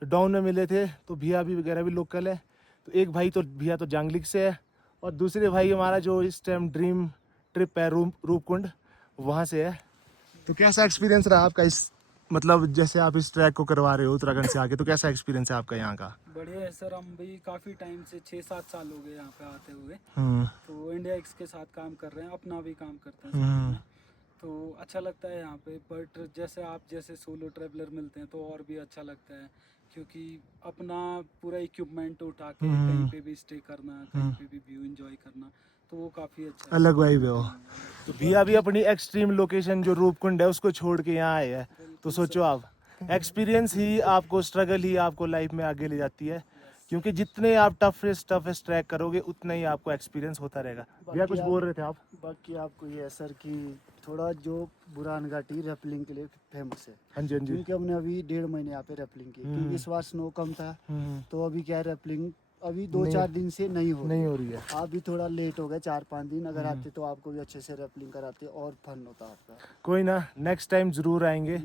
डाउन में मिले थे, तो भिया भी वगैरह भी लोकल है। तो एक भाई तो भिया तो जांगलिक से है, और दूसरे भाई हमारा जो इस टाइम ड्रीम ट्रिप है रूपकुंड, वहाँ से है। तो कैसा एक्सपीरियंस रहा आपका इस, मतलब जैसे आप इस ट्रैक को करवा रहे हो उत्तराखंड से आके, तो कैसा एक्सपीरियंस है आपका यहाँ का? बढ़िया है सर, हम भी काफ़ी टाइम से 6-7 साल हो गए यहाँ पे आते हुए। हम्म, तो इंडिया एक्स के साथ काम कर रहे हैं, अपना भी काम करते हैं साथ में। तो अच्छा लगता है यहाँ पे। बट जैसे आप जैसे सोलो ट्रैवलर मिलते हैं तो और भी अच्छा लगता है, क्योंकि अपना पूरा इक्विपमेंट उठा के कहीं पे भी स्टे करना, कहीं पे भी व्यू एंजॉय करना, तो वो काफ़ी अच्छा है। अलग वाइब है वो। तो भिया भी अपनी एक्सट्रीम लोकेशन जो रूपकुंड है उसको छोड़ के यहाँ आए हैं। तो सोचो आप, एक्सपीरियंस ही आपको, स्ट्रगल ही आपको लाइफ में आगे ले जाती है, क्योंकि जितने आप टफेस्ट ट्रैक करोगे उतना ही आपको एक्सपीरियंस होता रहेगा। भैया कुछ बोल रहे थे आप? बाकी आपको ये है सर कि थोड़ा जो बुरान घाटी रैपलिंग के लिए फेमस है, हाँ जी, हाँ जी। क्योंकि हमने अभी 1.5 महीने यहाँ पे रैपलिंग की, क्योंकि इस बार स्नो कम था। तो अभी क्या है, रैपलिंग अभी 2-4 दिन से नहीं हो रही है। आप भी थोड़ा लेट हो गए, 4-5 दिन। अगर आते तो आपको भी अच्छे से रैपलिंग कराते और फन होता आपका। कोई ना, नेक्स्ट टाइम जरूर आएंगे।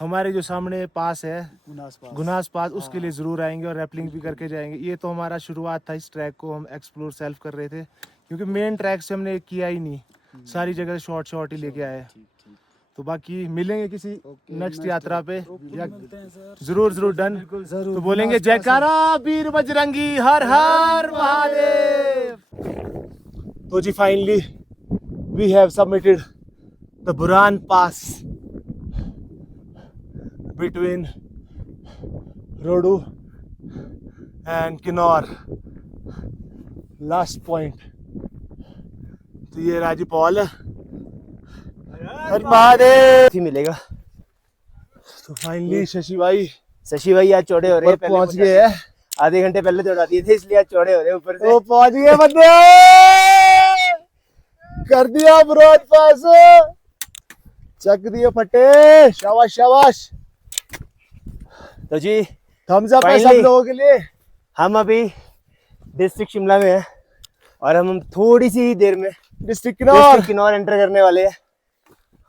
हमारे जो सामने पास है गुनास पास, उसके लिए जरूर आएंगे और रैपलिंग भी करके जाएंगे। ये तो हमारा शुरुआत था, इस ट्रैक को हम एक्सप्लोर सेल्फ कर रहे थे, क्योंकि मेन ट्रैक से हमने किया ही नहीं, सारी जगह शॉर्ट ही लेके आए। तो बाकी मिलेंगे किसी नेक्स्ट next यात्रा पे या मिलते हैं सर। जरूर डन। जरूर तो बोलेंगे नमस्कार सर। जयकारा वीर बजरंगी, हर हर महादेव। तो जी finally we have submitted the Buran pass between Rohru and Kinnaur, last point. तो ये राजी पॉल, हर महादेव ही मिलेगा। तो फाइनली शशि भाई शशि भाई आज चौड़े हो रहे हैं, पहले पहुंच गए हैं। आधे घंटे पहले चढ़ा दिए थे, इसलिए आज चौड़े हो रहे हैं ऊपर से। वो पहुंच गए बंदे, कर दिया ब्रोड पास, चक दिए फटे, शाबाश शाबाश। तो जी थम्स अप है सब Finally. लोगों के लिए। हम अभी डिस्ट्रिक्ट शिमला में हैं और हम थोड़ी सी देर में डिस्ट्रिक्ट डिस्ट्रिक्ट किन्नौर एंटर करने वाले हैं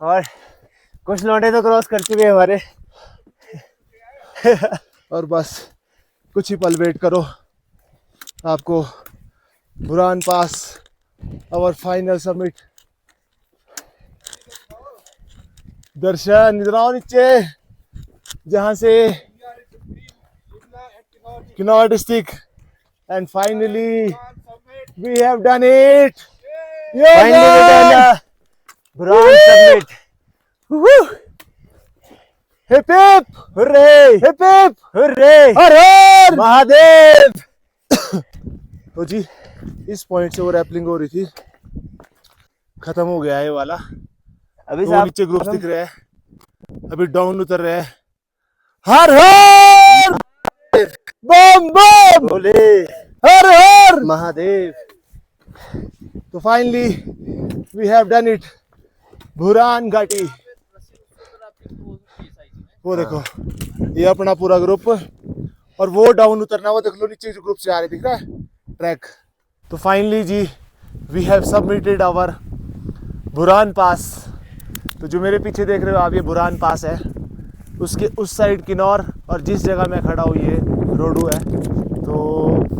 और कुछ लौंडे तो क्रॉस कर चुके हैं हमारे। और बस कुछ ही पल वेट करो, आपको बुरान पास और फाइनल सबमिट। दर्शन इधर आओ नीचे, जहां से Kinnaur district and finally we have done it. Buran submit. Hip hip hurray hip hip hurray Har Har Mahadev. तो जी इस पॉइंट से वो रैपलिंग हो रही थी, खत्म हो गया है ये वाला। अभी दो साहब नीचे ग्रुप दिख रहे हैं, अभी डाउन उतर रहे हैं। हर हर बम बम बोले हर हर। महादेव। तो finally we have done it, Buran Ghati. वो देखो ये अपना पूरा ग्रुप, और वो डाउन उतरना, वो देख लो नीचे जो ग्रुप से आ रहे, दिख रहा है ट्रैक। तो फाइनली जी we have submitted our Buran pass. तो जो मेरे पीछे देख रहे हो आप, ये बुरान पास है, उसके उस साइड किन्नौर, और जिस जगह मैं खड़ा हूँ ये रोडू है। तो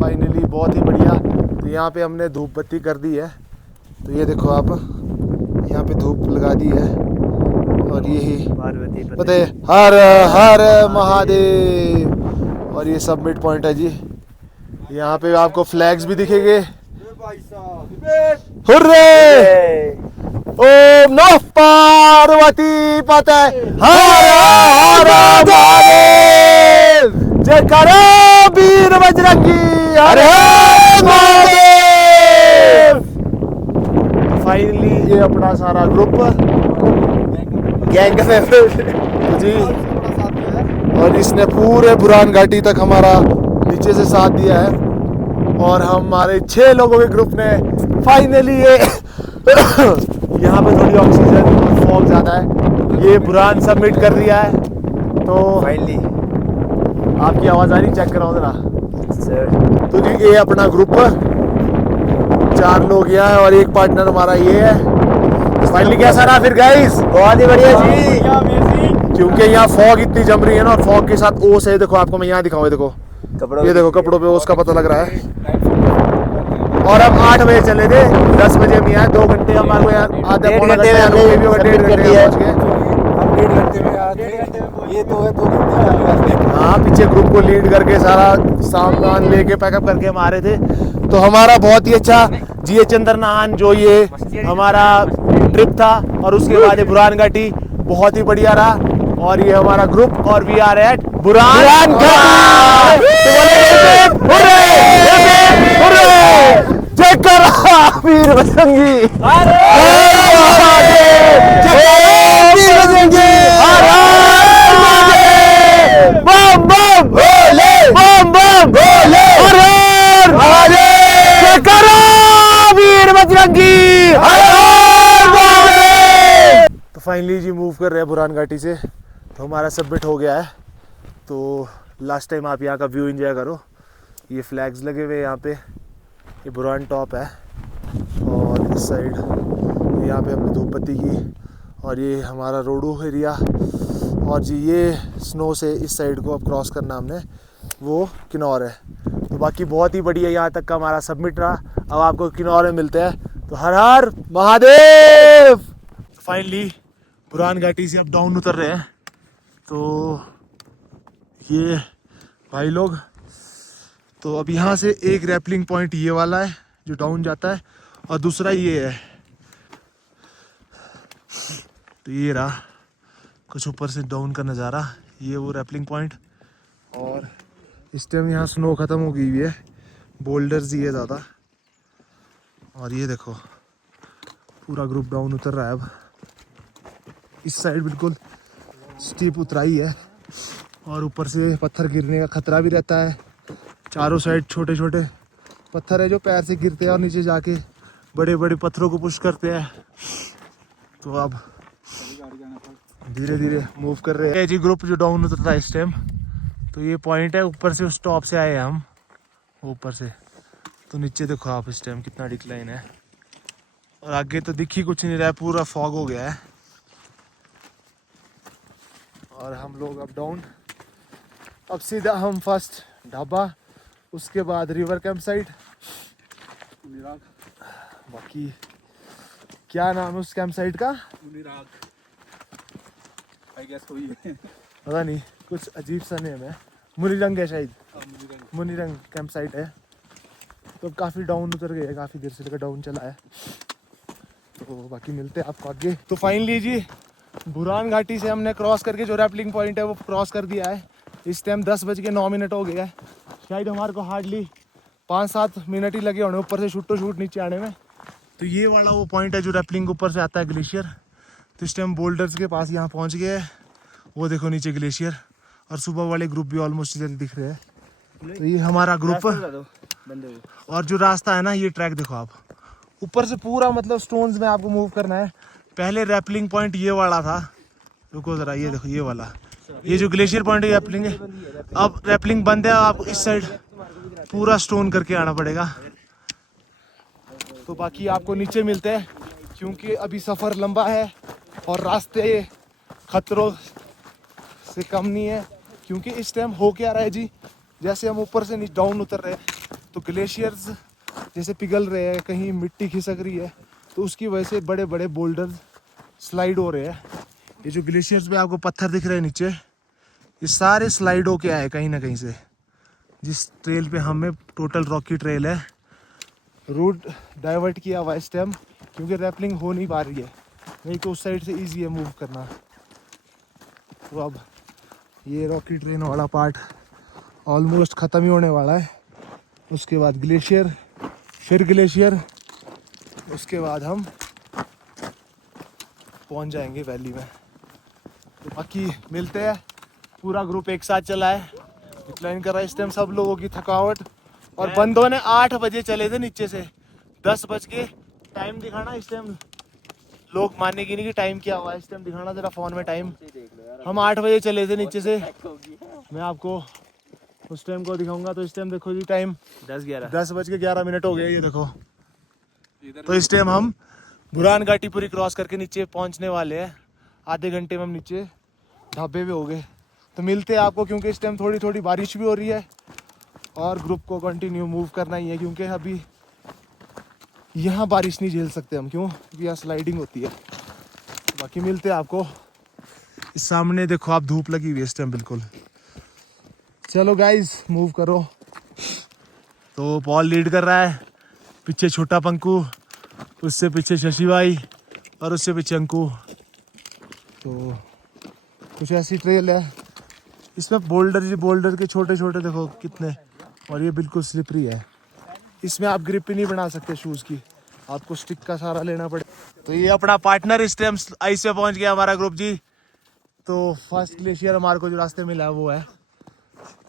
फाइनली बहुत ही बढ़िया। तो यहाँ पे हमने धूप बत्ती कर दी है, तो ये देखो आप, यहाँ पे धूप लगा दी है, और यही पार्वती पता है हर हर महादेव। और ये सबमिट पॉइंट है जी, यहाँ पे आपको फ्लैग्स भी दिखेंगे। हुर्रे ओम नमः पार्वती पते हर हर महादेव। जयकारा वीर बजरंगी, हर हर महादेव। फाइनली ये अपना सारा ग्रुप गैंग जी, और इसने पूरे बुरान घाटी तक हमारा नीचे से साथ दिया है, और हमारे 6 लोगों के ग्रुप ने फाइनली ये यहाँ पे थोड़ी ऑक्सीजन और फॉग ज़्यादा है, ये बुरान सबमिट कर दिया है। तो फाइनली आपकी आवाज़ आ रही, चेक कराओ जरा। सर तो जी ये अपना ग्रुप 4 लोग यहाँ है, और एक पार्टनर हमारा ये है। फाइनली कैसा रहा फिर गाइस? बहुत ही बढ़िया जी। क्योंकि यहाँ फॉग इतनी जम रही है ना, और फॉग के साथ ओस है, देखो आपको मैं यहाँ दिखाऊँ, देखो कपड़ों ये देखो कपड़ों पे ओस का पता लग रहा है। और अब 8 बजे चले थे, 10 बजे में आए, 2 घंटे हमारे को यहाँ आधा डेढ़ पौना घंटे घंटे में रुके भी होगा, 1.5 घंटे में पहुंच गए। हम 1.5 घंटे में आए थे, ये तो है 2 घंटे। हाँ पीछे ग्रुप को लीड करके सारा सामान लेके पैकअप करके हम आ रहे थे। तो हमारा बहुत ही अच्छा जीए चंद्रनान जो ये हमारा ट्रिप था, और उसके बाद ये बुरान घाटी बहुत ही बढ़िया रहा। और ये हमारा ग्रुप, और वी आर एट बुरान घाटी। जयकारा वीर बजरंगी, बम बम भोले, बम बम भोले, हर हर महादेव। जयकारा वीर बजरंगी, हर हर महादेव। तो फाइनली जी मूव कर रहे हैं बुरान घाटी से, तो हमारा सबमिट हो गया है। तो लास्ट टाइम आप यहाँ का व्यू एंजॉय करो। ये फ्लैग्स लगे हुए यहाँ पे, ये बुरान टॉप है, और इस साइड यहाँ पे हमने धूप बत्ती की, और ये हमारा रोडू एरिया, और जी ये स्नो से इस साइड को अब क्रॉस करना हमने, वो किन्नौर है। तो बाकी बहुत ही बढ़िया यहाँ तक का हमारा सबमिट रहा। अब आपको किन्नौर में मिलते हैं, तो हर हर महादेव। फाइनली बुरान घाटी से अब डाउन उतर रहे हैं। तो ये भाई लोग, तो अब यहाँ से एक रैपलिंग पॉइंट ये वाला है जो डाउन जाता है, और दूसरा ये है। तो ये रहा कुछ ऊपर से डाउन का नज़ारा, ये वो रैपलिंग पॉइंट। और इस टाइम यहाँ स्नो ख़त्म हो गई हुई है, बोल्डर्स ही है ज़्यादा। और ये देखो पूरा ग्रुप डाउन उतर रहा है अब। इस साइड बिल्कुल स्टीप उतराई है और ऊपर से पत्थर गिरने का खतरा भी रहता है। चारों साइड छोटे छोटे पत्थर है जो पैर से गिरते हैं और नीचे जाके बड़े बड़े पत्थरों को पुश करते हैं। तो अब धीरे धीरे मूव कर रहे हैं जी ग्रुप जो डाउन उतरता है इस टाइम। तो ये पॉइंट है, ऊपर से उस टॉप से आए हैं हम ऊपर से। तो नीचे देखो आप इस टाइम कितना डिक्लाइन है, और आगे तो दिख ही कुछ नहीं रहा है, पूरा फॉग हो गया है। और हम लोग अब डाउन, अब सीधा हम फर्स्ट ढाबा, उसके बाद रिवर कैंप साइट। बाकी क्या नाम है उस कैंप साइट का? पता नहीं, कुछ अजीब सा नेम है। मुनिरंग है शायद, मुनिरंग कैंप साइट है। तो काफ़ी डाउन उतर गए, काफ़ी देर से लेकर डाउन चला है। तो बाकी मिलते हैं आपको आगे। तो फाइनली जी बुरान घाटी से हमने क्रॉस करके जो रैपलिंग पॉइंट है वो क्रॉस कर दिया है। इस टाइम 10:09 हो गया है। शायद हमारे को हार्डली 5-7 मिनट ही लगे होने ऊपर से शूट नीचे आने में। तो ये वाला वो पॉइंट है जो रैपलिंग ऊपर से आता है, ग्लेशियर। तो इस टाइम बोल्डर्स के पास यहाँ पहुँच गए हैं। वो देखो नीचे ग्लेशियर, और सुबह वाले ग्रुप भी ऑलमोस्ट इधर दिख रहे हैं। तो ये हमारा ग्रुप, और जो रास्ता है ना ये ट्रैक देखो आप, ऊपर से पूरा मतलब स्टोन्स में आपको मूव करना है। पहले रैपलिंग पॉइंट ये वाला था, रुको जरा, ये देखो ये वाला, ये जो ग्लेशियर पॉइंट है रैपलिंग है। अब रैपलिंग बंद है, आप इस साइड पूरा स्टोन करके आना पड़ेगा। तो बाकी आपको नीचे मिलते हैं, क्योंकि अभी सफ़र लंबा है और रास्ते खतरों से कम नहीं है। क्योंकि इस टाइम हो क्या रहा है जी, जैसे हम ऊपर से डाउन उतर रहे हैं तो ग्लेशियर्स जैसे पिघल रहे हैं, कहीं मिट्टी खिसक रही है, तो उसकी वजह से बड़े बड़े बोल्डर स्लाइड हो रहे हैं। ये जो ग्लेशियर्स पे आपको पत्थर दिख रहे हैं नीचे, ये सारे स्लाइड होके आए कहीं ना कहीं से। जिस ट्रेल पे हमें, टोटल रॉकी ट्रेल है, रूट डाइवर्ट किया हुआ इस टाइम, क्योंकि रैपलिंग हो नहीं पा रही है, नहीं तो उस साइड से ईजी है मूव करना। तो अब ये रॉकी ट्रेन वाला पार्ट ऑलमोस्ट ख़त्म ही होने वाला है। उसके बाद ग्लेशियर, फिर ग्लेशियर, उसके बाद हम पहुंच जाएंगे वैली में। तो बाकी मिलते हैं, पूरा ग्रुप एक साथ चला है, डिक्लाइन कर रहा है इस टाइम सब लोगों की थकावट। और बंदों ने 8 बजे चले थे नीचे से, 10 बज के टाइम दिखाना इस टाइम, लोग मानेंगे नहीं कि टाइम क्या हुआ है। इस टाइम दिखाना जरा फ़ोन में टाइम, हम 8 बजे चले थे नीचे से। मैं आपको उस टाइम को दिखाऊंगा। तो इस टाइम देखो जी, टाइम 10:11 हो गए, ये देखो। तो इस टाइम हम बुरान घाटी पूरी क्रॉस करके नीचे पहुंचने वाले हैं। आधे घंटे में हम नीचे ढाबे पे हो गए। तो मिलते हैं आपको, क्योंकि इस टाइम थोड़ी थोड़ी बारिश भी हो रही है और ग्रुप को कंटिन्यू मूव करना ही है, क्योंकि अभी यहाँ बारिश नहीं झेल सकते हम। क्यों? क्योंकि यहाँ स्लाइडिंग होती है। बाकी मिलते हैं आपको। इस सामने देखो आप, धूप लगी हुई है इस टाइम बिल्कुल। चलो गाइज मूव करो। तो पॉल लीड कर रहा है, पीछे छोटा पंकु, उससे पीछे शशि भाई, और उससे पीछे अंकु। तो कुछ ऐसी ट्रेल है, इसमें बोल्डर के छोटे छोटे देखो कितने, और ये बिल्कुल स्लिपरी है। इसमें आप ग्रिप ही नहीं बना सकते शूज़ की, आपको स्टिक का सहारा लेना पड़ेगा। तो ये अपना पार्टनर इस टाइम आइस पे पहुंच गया हमारा ग्रुप जी। तो फर्स्ट ग्लेशियर हमारे को जो रास्ते मिला है वो है।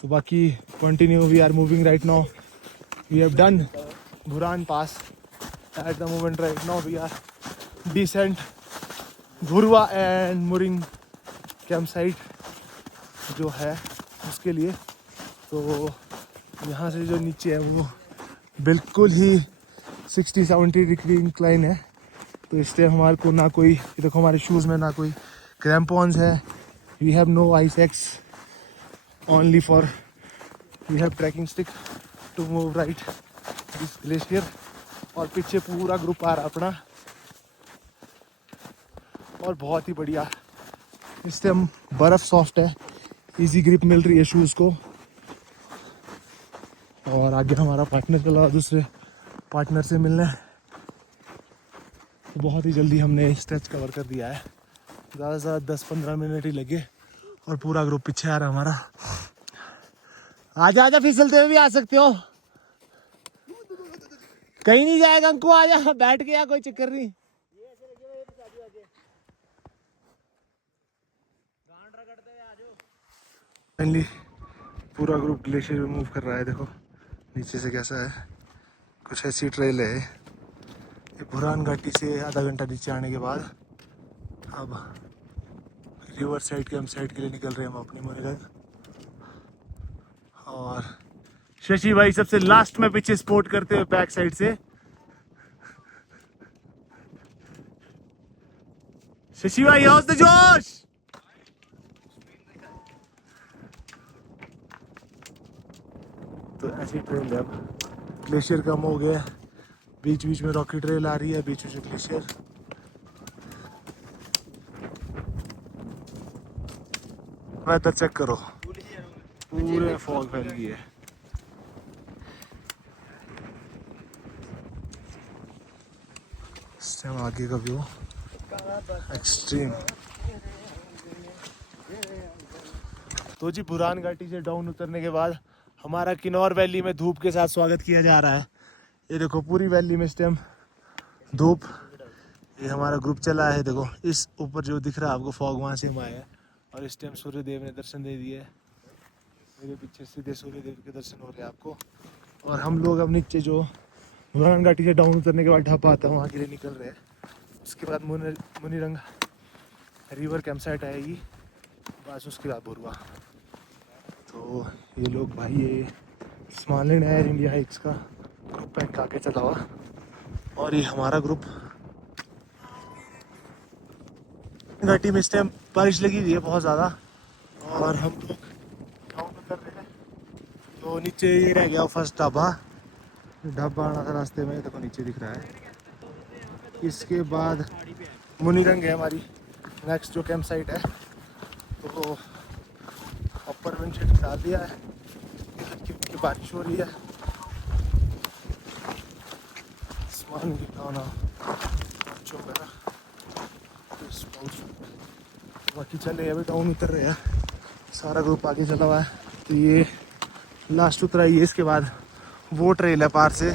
तो बाकी continue, we are moving right now, we have done Buran pass at the moment. Right now we are descent Ghurva and Muring camp site जो है उसके लिए। तो यहाँ से जो नीचे है वो बिल्कुल ही 60-70 डिग्री इंक्लाइन है। तो इस टाइम हमारे को ना कोई, देखो हमारे शूज़ में ना कोई क्रैम्पॉन्स है, we have no ice axe, only for we have trekking stick to move right this glacier. और पीछे पूरा ग्रुप आ रहा अपना। और बहुत ही बढ़िया। इस टाइम बर्फ़ सॉफ्ट है, इजी ग्रिप मिल रही है शूज़ को। और आगे हमारा पार्टनर चला दूसरे पार्टनर से मिलने। बहुत ही जल्दी हमने स्ट्रेच कवर कर दिया है, ज़्यादा से ज़्यादा 10-15 मिनट ही लगे और पूरा ग्रुप पीछे आ रहा है हमारा। आजा आजा, फिसलते हुए भी आ सकते हो, कहीं नहीं जाएगा अंकु, आजा बैठ गया, कोई चक्कर नहीं। फाइनली पूरा ग्रुप ग्लेशियर में मूव कर रहा है। देखो नीचे से कैसा है, कुछ ऐसी ट्रेल है। ये बुरान घाटी से आधा घंटा नीचे आने के बाद अब रिवर साइड कैंप साइड के लिए निकल रहे हैं हम अपनी मुनिरंग। और शशि भाई सबसे लास्ट में पीछे स्पोर्ट करते हुए बैक साइड से। शशि भाई हाउस द जोश। तो ऐसी ट्रेल है, अब ग्लेशियर कम हो गया, बीच बीच में रॉकी ट्रेल आ रही है, बीच बीच में ग्लेशियर। वेदर चेक करो, पूरे फॉग फैल गई है। इस टाइम आगे का व्यू एक्सट्रीम। तो जी बुरान घाटी से डाउन उतरने के बाद हमारा किन्नौर वैली में धूप के साथ स्वागत किया जा रहा है। ये देखो पूरी वैली में इस टाइम धूप। ये हमारा ग्रुप चला है, देखो इस ऊपर जो दिख रहा है आपको फॉग, वहाँ से हम आए हैं और इस टाइम सूर्य देव ने दर्शन दे दिए। मेरे पीछे सीधे सूर्य देव के दर्शन हो रहे हैं आपको। और हम लोग अब नीचे जो बुरान घाटी से डाउन उतरने के बाद ढाबा आता है वहाँ के लिए निकल रहे हैं। उसके बाद मुनिरंग रिवर कैंप साइट आएगी, बस उसके बाद बुरुआ। तो ये लोग भाई, ये स्मॉललैंड एयर इंडिया हाइक्स का ग्रुप पैक आके चला हुआ और ये हमारा ग्रुप। घाटी में इस टाइम बारिश लगी हुई है बहुत ज़्यादा और हम लोग डाउन उतर रहे हैं। तो नीचे ये रह गया फर्स्ट ढाबा आना था रास्ते में, देखो नीचे दिख रहा है। इसके बाद मुनिरंग है हमारी नेक्स्ट जो कैंप साइट है। तो अपर विंडशीट डाल दिया है, हल्की बारिश हो रही है। बाकी चले अभी डाउन उतर रहे हैं, सारा ग्रुप आगे चला हुआ है। तो ये लास्ट उतराई है, इसके बाद वो ट्रेल है पार से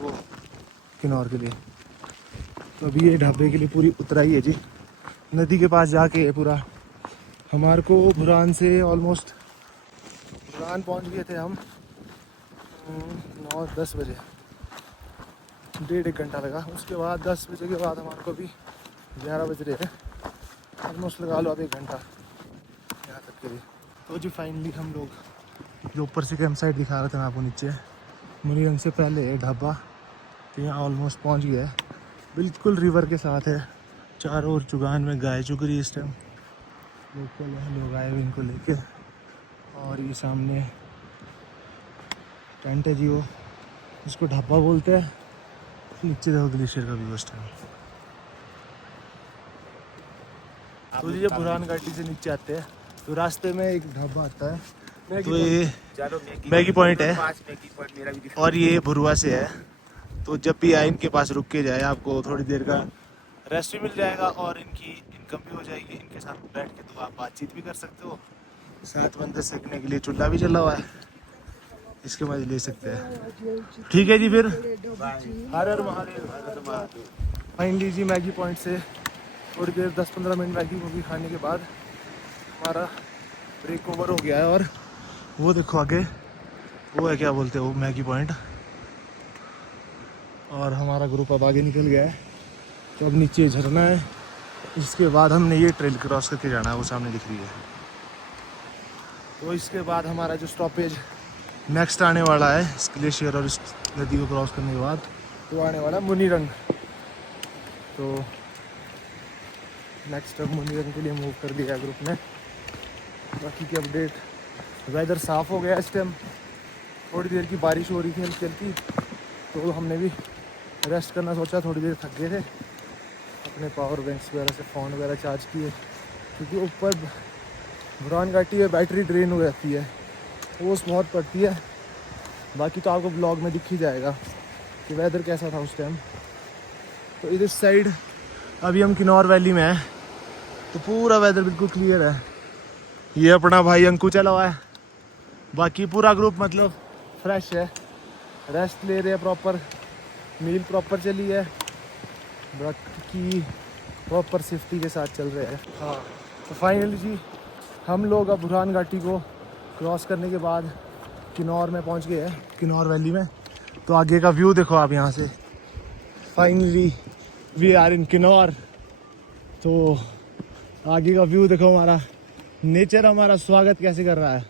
वो किन्नौर के लिए। तो अभी ये ढाबे के लिए पूरी उतराई है जी, नदी के पास जाके पूरा। हमारे को बुरान से ऑलमोस्ट बुरान पहुंच गए थे हम 9-10 बजे, 1.5 घंटा लगा। उसके बाद 10 बजे के बाद हमारे को भी 11 बज रहे हैं, ऑलमोस्ट लगा लो अब 1 घंटा यहाँ तक के लिए। तो जी फाइनली हम लोग जो ऊपर से कैंप साइट दिखा रहे थे मैं आपको, नीचे मुनिरंग से पहले है ढाबा। तो यहाँ ऑलमोस्ट पहुँच गया है, बिल्कुल रिवर के साथ है। चारों ओर चुगान में गाय चुग रही है इस टाइम, लोकल है, लोग आए हुए इनको लेके। और ये सामने टेंट है जी, वो इसको ढाबा बोलते हैं। नीचे देखो ग्लेशियर का व्यू इस टाइम। तो ये बुरान घाटी से नीचे आते हैं तो रास्ते में एक ढाबा आता है, तो ये मैगी पॉइंट है और ये बुरुआ से है। तो जब भी आए इनके पास रुक के जाए, आपको थोड़ी देर का रेस्ट भी मिल जाएगा और इनकी इनकम भी हो जाएगी। इनके साथ बैठ के तो आप बातचीत भी कर सकते हो, साथ बंदे सेकने के लिए चूल्हा भी चला हुआ है, इसके मजे ले सकते हैं। ठीक है जी, फिर हर हर महादेव। फाइनली जी मैगी पॉइंट से थोड़ी देर 10-15 मिनट मैगी मूवी खाने के बाद हमारा ब्रेक ओवर हो गया है। और वो देखो आगे, वो है क्या बोलते हैं वो मैगी पॉइंट। और हमारा ग्रुप अब आगे निकल गया है, तो अब नीचे झरना है। इसके बाद हमने ये ट्रेल क्रॉस करके जाना है, वो सामने दिख रही है। तो इसके बाद हमारा जो स्टॉपेज नेक्स्ट आने वाला है इस ग्लेशियर और इस नदी को क्रॉस करने के बाद, तो आने वाला है मुनिरंग। तो नेक्स्ट अब मुनिरंग के लिए मूव कर दिया ग्रुप ने। बाकी की अपडेट, वेदर साफ़ हो गया इस टाइम, थोड़ी देर की बारिश हो रही थी हल्की हल्की, तो हमने भी रेस्ट करना सोचा, थोड़ी देर थक गए थे अपने पावर बैंक्स वगैरह से फ़ोन वगैरह चार्ज किए, क्योंकि ऊपर बुरहान घाटी है, बैटरी ड्रेन हो जाती है, ओस बहुत पड़ती है। बाकी तो आपको ब्लॉग में दिख ही जाएगा कि वेदर कैसा था उस टाइम। तो इधर साइड अभी हम किन्नौर वैली में हैं, तो पूरा वेदर बिल्कुल क्लियर है। ये अपना भाई अंकु चला हुआ है, बाकी पूरा ग्रुप मतलब फ्रेश है, रेस्ट ले रहे हैं, प्रॉपर मील प्रॉपर चली है, बाकी प्रॉपर सेफ्टी के साथ चल रहे हैं। हाँ, तो फाइनली जी हम लोग अब बुरहान घाटी को क्रॉस करने के बाद किन्नौर में पहुंच गए हैं, किन्नौर वैली में। तो आगे का व्यू देखो आप यहाँ से, finally we are in Kinnaur. तो आगे का व्यू देखो, हमारा नेचर हमारा स्वागत कैसे कर रहा है।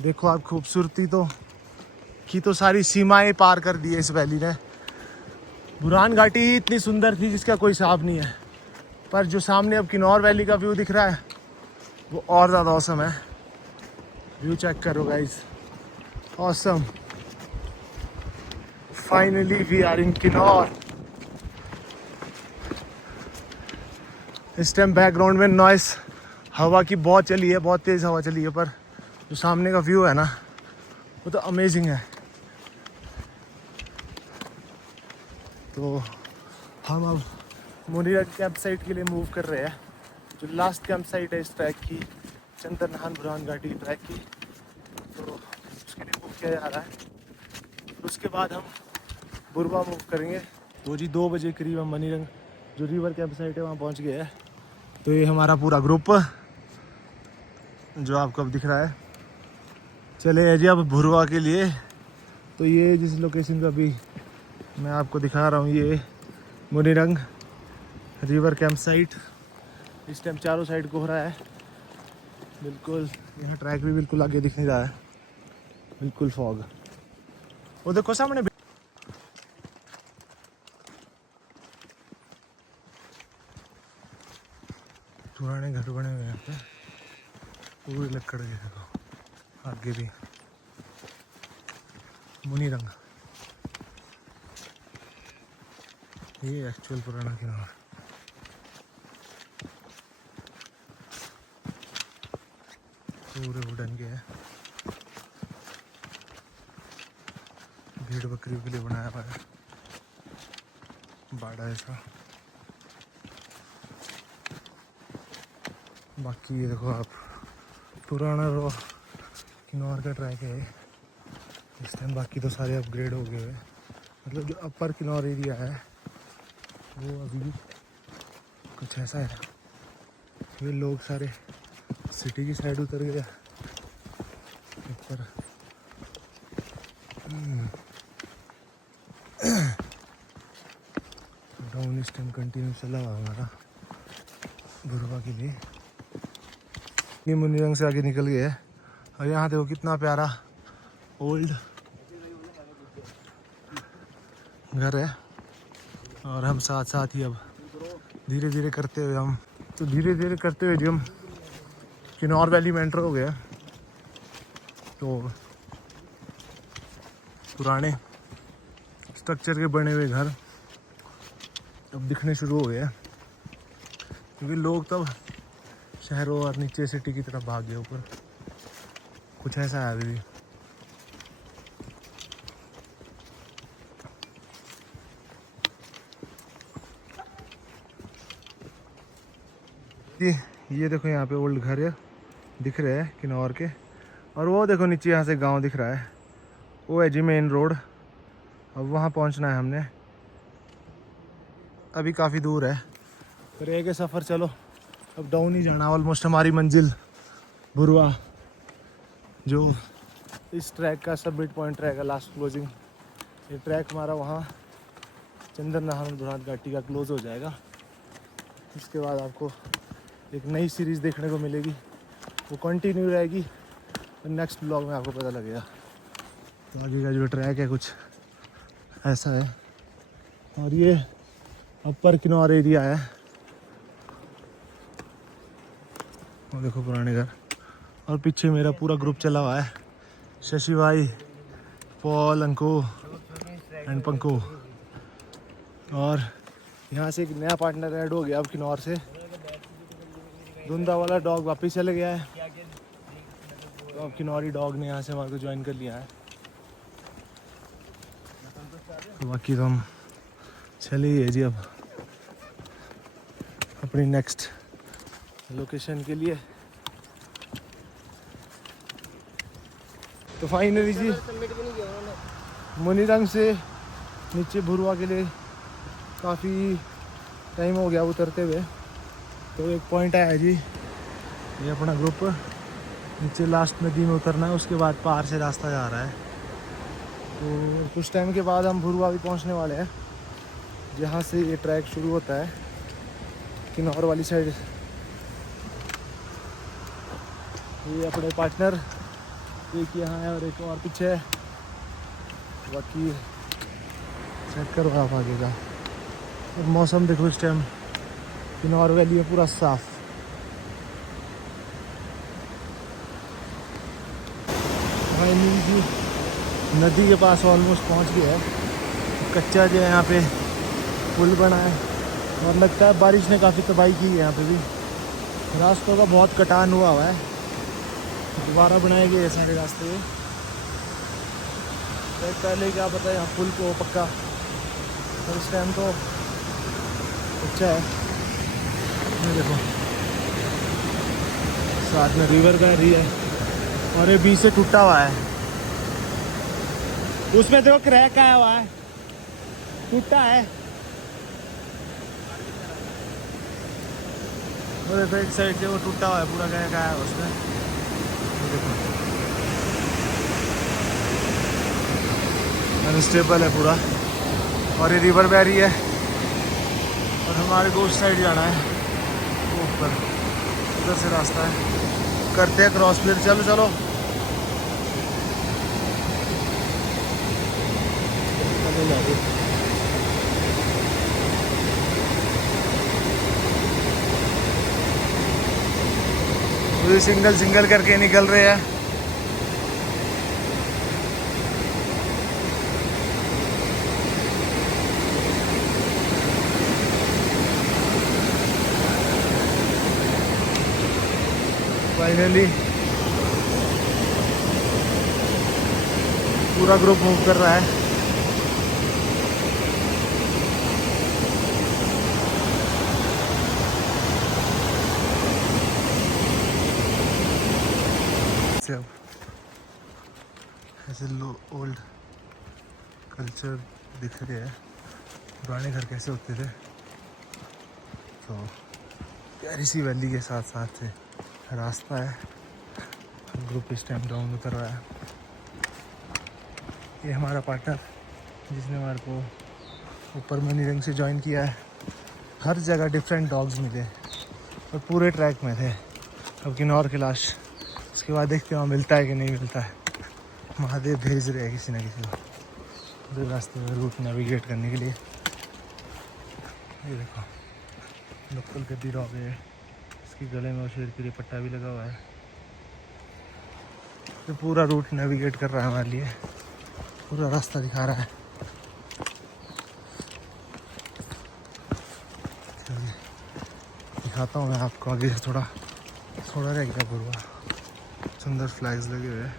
देखो आप, खूबसूरती तो सारी सीमाएं पार कर दी है इस वैली ने। बुरहान घाटी इतनी सुंदर थी जिसका कोई हिसाब नहीं है, पर जो सामने अब किन्नौर वैली का व्यू दिख रहा है वो और ज़्यादा ऑसम है। व्यू चेक करो guys, awesome. Finally we are in Kinnaur. इस टाइम बैकग्राउंड में नॉइस हवा की बहुत चली है, बहुत तेज़ हवा चली है, पर जो सामने का व्यू है ना वो तो अमेजिंग है। तो हम अब मुनीरंग कैंप साइट के लिए मूव कर रहे हैं, जो लास्ट कैंप साइट है इस ट्रैक की, चंदर नहान बुरहान घाटी ट्रैक की। तो उसके लिए मूव किया जा रहा है। उसके बाद हम बुरवा मूव करेंगे। तो जी 2 बजे करीब हम मनीरंग जो रिवर कैंप साइट है वहाँ पहुँच गए हैं। तो ये हमारा पूरा ग्रुप जो आपको अब दिख रहा है, चले हैं जी अब बुरवा के लिए। तो ये जिस लोकेशन का भी मैं आपको दिखा रहा हूँ, ये मुनीरंग रिवर कैंप साइट। इस टाइम चारों साइड कोहरा है बिल्कुल, यहाँ ट्रैक भी बिल्कुल आगे दिख नहीं रहा है, बिल्कुल फॉग। वो देखो सामने पुराने घर बने हुए हैं यहाँ पे, पूरे लकड़ के। देखो आगे भी मुनीरंग, ये एक्चुअल पुराना किनारा। पूरे वुडन के हैं, भेड़ बकरियों के लिए बनाया हुआ है बाड़ा ऐसा। बाकी ये देखो आप, पुराना रो किन्नौर का ट्रैक है इस टाइम। बाकी तो सारे अपग्रेड हो गए हैं, मतलब जो अपर किन्नौर एरिया है वो अभी भी कुछ ऐसा है। ये लोग सारे सिटी की साइड उतर गए ऊपर। डाउन इस टाइम कंटिन्यू चला हुआ हमारा बुरवा के लिए। ये मुनीरंग से आगे निकल गए हैं, और यहाँ देखो कितना प्यारा ओल्ड घर है। और हम साथ साथ ही अब धीरे धीरे करते हुए जी हम किन्नौर वैली में एंटर हो गए। तो पुराने स्ट्रक्चर के बने हुए घर अब दिखने शुरू हो गए हैं, क्योंकि लोग तब शहरों और नीचे सिटी की तरफ भाग गए ऊपर। कुछ ऐसा है अभी भी। ये देखो यहाँ पे ओल्ड घर है दिख रहे हैं किन्नौर के, और वो देखो नीचे यहाँ से गांव दिख रहा है, वो है जी मेन रोड। अब वहाँ पहुँचना है हमने, अभी काफ़ी दूर है, पर एक सफ़र। चलो अब डाउन ही जाना, ऑलमोस्ट हमारी मंजिल बुरवा, जो इस ट्रैक का सबमिट पॉइंट रहेगा, लास्ट क्लोजिंग। ये ट्रैक हमारा वहाँ चंदर नहान बुरहान घाटी का क्लोज हो जाएगा। इसके बाद आपको एक नई सीरीज़ देखने को मिलेगी, वो कंटिन्यू रहेगी, और नेक्स्ट ब्लॉग में आपको पता लगेगा। तो आगे का जो ट्रैक है कुछ ऐसा है, और ये अपर किन्नौर एरिया है। और देखो पुराने घर, और पीछे मेरा पूरा ग्रुप चला हुआ है, शशि भाई, पॉल, अंको एंड पंको। और यहाँ से एक नया पार्टनर ऐड हो गया अब किन्नौर से। धुंधा वाला डॉग वापस चले गया है, तो अब किन्नौरी डॉग ने यहाँ से हमारे को ज्वाइन कर लिया है। तो बाकी तो हम चले ही है जी अब अपनी नेक्स्ट लोकेशन के लिए। तो फाइनली जी मुनीरंग से नीचे भुरवा के लिए काफ़ी टाइम हो गया उतरते हुए। तो एक पॉइंट आया जी, ये अपना ग्रुप नीचे लास्ट नदी में उतरना है, उसके बाद पार से रास्ता जा रहा है। तो कुछ टाइम के बाद हम भुरवा भी पहुंचने वाले हैं, जहाँ से ये ट्रैक शुरू होता है किन्नौर वाली साइड। ये अपने पार्टनर एक यहाँ है और एक और पीछे है। बाकी चेक करो आप आगे का। और मौसम देखो इस टाइम किन्नौर वैली में पूरा साफ। जी नदी के पास ऑलमोस्ट पहुंच गया है। कच्चा जो है यहाँ पे पुल बना है और लगता है बारिश ने काफ़ी तबाही की है यहाँ पे भी। रास्तों का बहुत कटान हुआ है, दोबारा बनाए गए सारे रास्ते। तो पहले क्या पता है यहाँ पुल को पक्का, और इस टाइम तो अच्छा है। ये देखो साथ में रिवर बह रही है और ये बीच से टूटा हुआ है, उसमें देखो क्रैक आया हुआ है, टूटा है। वो देखो एक साइड से वो टूटा हुआ है, पूरा क्रैक आया है उसमें। देखो अनस्टेबल है पूरा, और ये रिवर बह रही है और हमारे को उस साइड जाना है ऊपर, उधर से रास्ता है। करते हैं क्रॉस फिर, चलो चलो। तो सिंगल सिंगल करके निकल रहे हैं। फाइनली पूरा ग्रुप मूव कर रहा है। अब ऐसे लो ओल्ड कल्चर दिख रहे हैं, पुराने घर कैसे होते थे। तो प्यारी सी वैली के साथ साथ से रास्ता है। ग्रुप इस टाइम डाउन उतर रहा है। ये हमारा पार्टनर जिसने हमारे को ऊपर मुनीरंग से ज्वाइन किया है। हर जगह डिफरेंट डॉग्स मिले और पूरे ट्रैक में थे। अब किन्नौर की लाश, उसके बाद देखते हैं वहाँ मिलता है कि नहीं मिलता है। महादेव भेज रहे हैं किसी न किसी को पूरे रास्ते में रूट नेविगेट करने के लिए। ये देखो लोकल गद्दी डॉग है, इसके गले में और शेर के लिए पट्टा भी लगा हुआ है। तो पूरा रूट नेविगेट कर रहा है हमारे लिए, पूरा रास्ता दिखा रहा है। चलिए दिखाता हूँ मैं आपको आगे से। थोड़ा रह गया भुरवा, सुंदर फ्लैग्स लगे हुए हैं।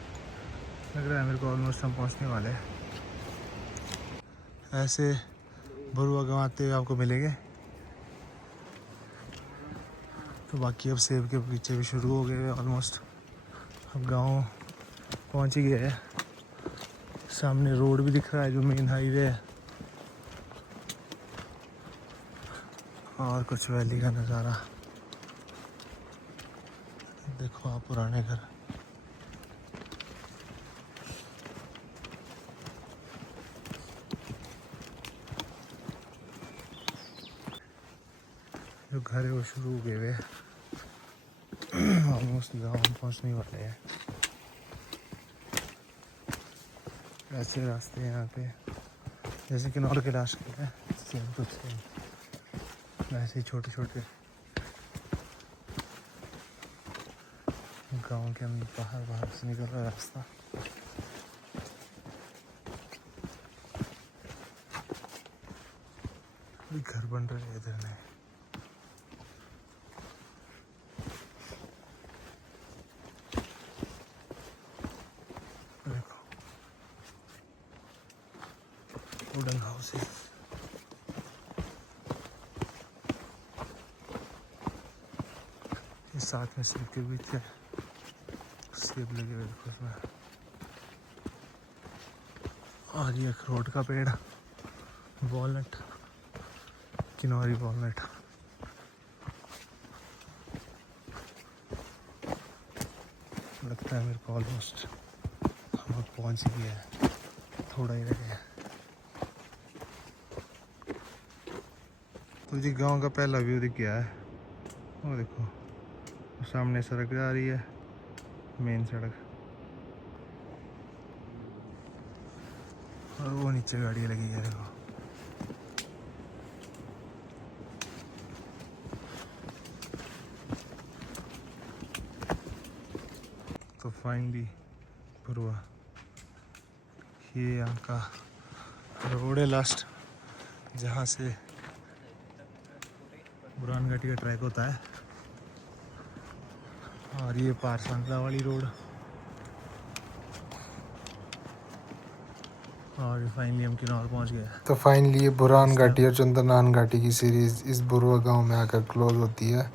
लग रहा है मेरे को ऑलमोस्ट हम पहुँचने वाले हैं। ऐसे भुरवा गंवाते हुए आपको मिलेंगे। तो बाकी अब सेब के बगीचे भी शुरू हो गए ऑलमोस्ट। अब गांव पहुंच ही गए हैं। सामने रोड भी दिख रहा है जो मेन हाईवे है, और कुछ वैली का नज़ारा देखो आप। पुराने घर, जो घर है वो शुरू हो गए हुए। ऑलमोस्ट गाँव पहुँचने वाले हैं। ऐसे रास्ते हैं यहाँ पे जैसे किन्नौर के लाश के हैं, सेम टू सेम ऐसे ही छोटे छोटे गाँव के अंदर बाहर से निकल रहा है रास्ता। अभी घर बन रहे हैं इधर नहीं। देखो वुडन हाउसेस। ये साथ में सेब के बीच है, सेब लगे हुए देखो उसमें। और ये अखरोट का पेड़, वॉलनट, किनौरी वॉलनट। लगता है मेरे को ऑलमोस्ट हम लोग पहुँच ही गए हैं, थोड़ा ही रह गया। तो जी गांव का पहला व्यू दिख गया है। वो देखो सामने सड़क जा रही है, मेन सड़क, और वो नीचे गाड़ी लगी है देखो। तो फाइनली भरुआ, ये यहाँ का रोड है लास्ट, जहाँ से बुरान घाटी का ट्रैक होता है। और ये पारसंगला वाली रोड, और फाइनली हम किन्नौर पहुँच गए। तो फाइनली ये बुरान घाटी और चंदनान घाटी की सीरीज़ इस बुरुआ गांव में आकर क्लोज होती है।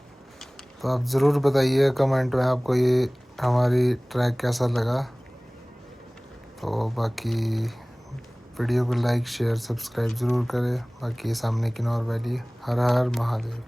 तो आप ज़रूर बताइए कमेंट में आपको ये हमारी ट्रैक कैसा लगा। तो बाकी वीडियो को लाइक शेयर सब्सक्राइब ज़रूर करें। बाकी सामने किन्नौर वैली। हर हर महादेव।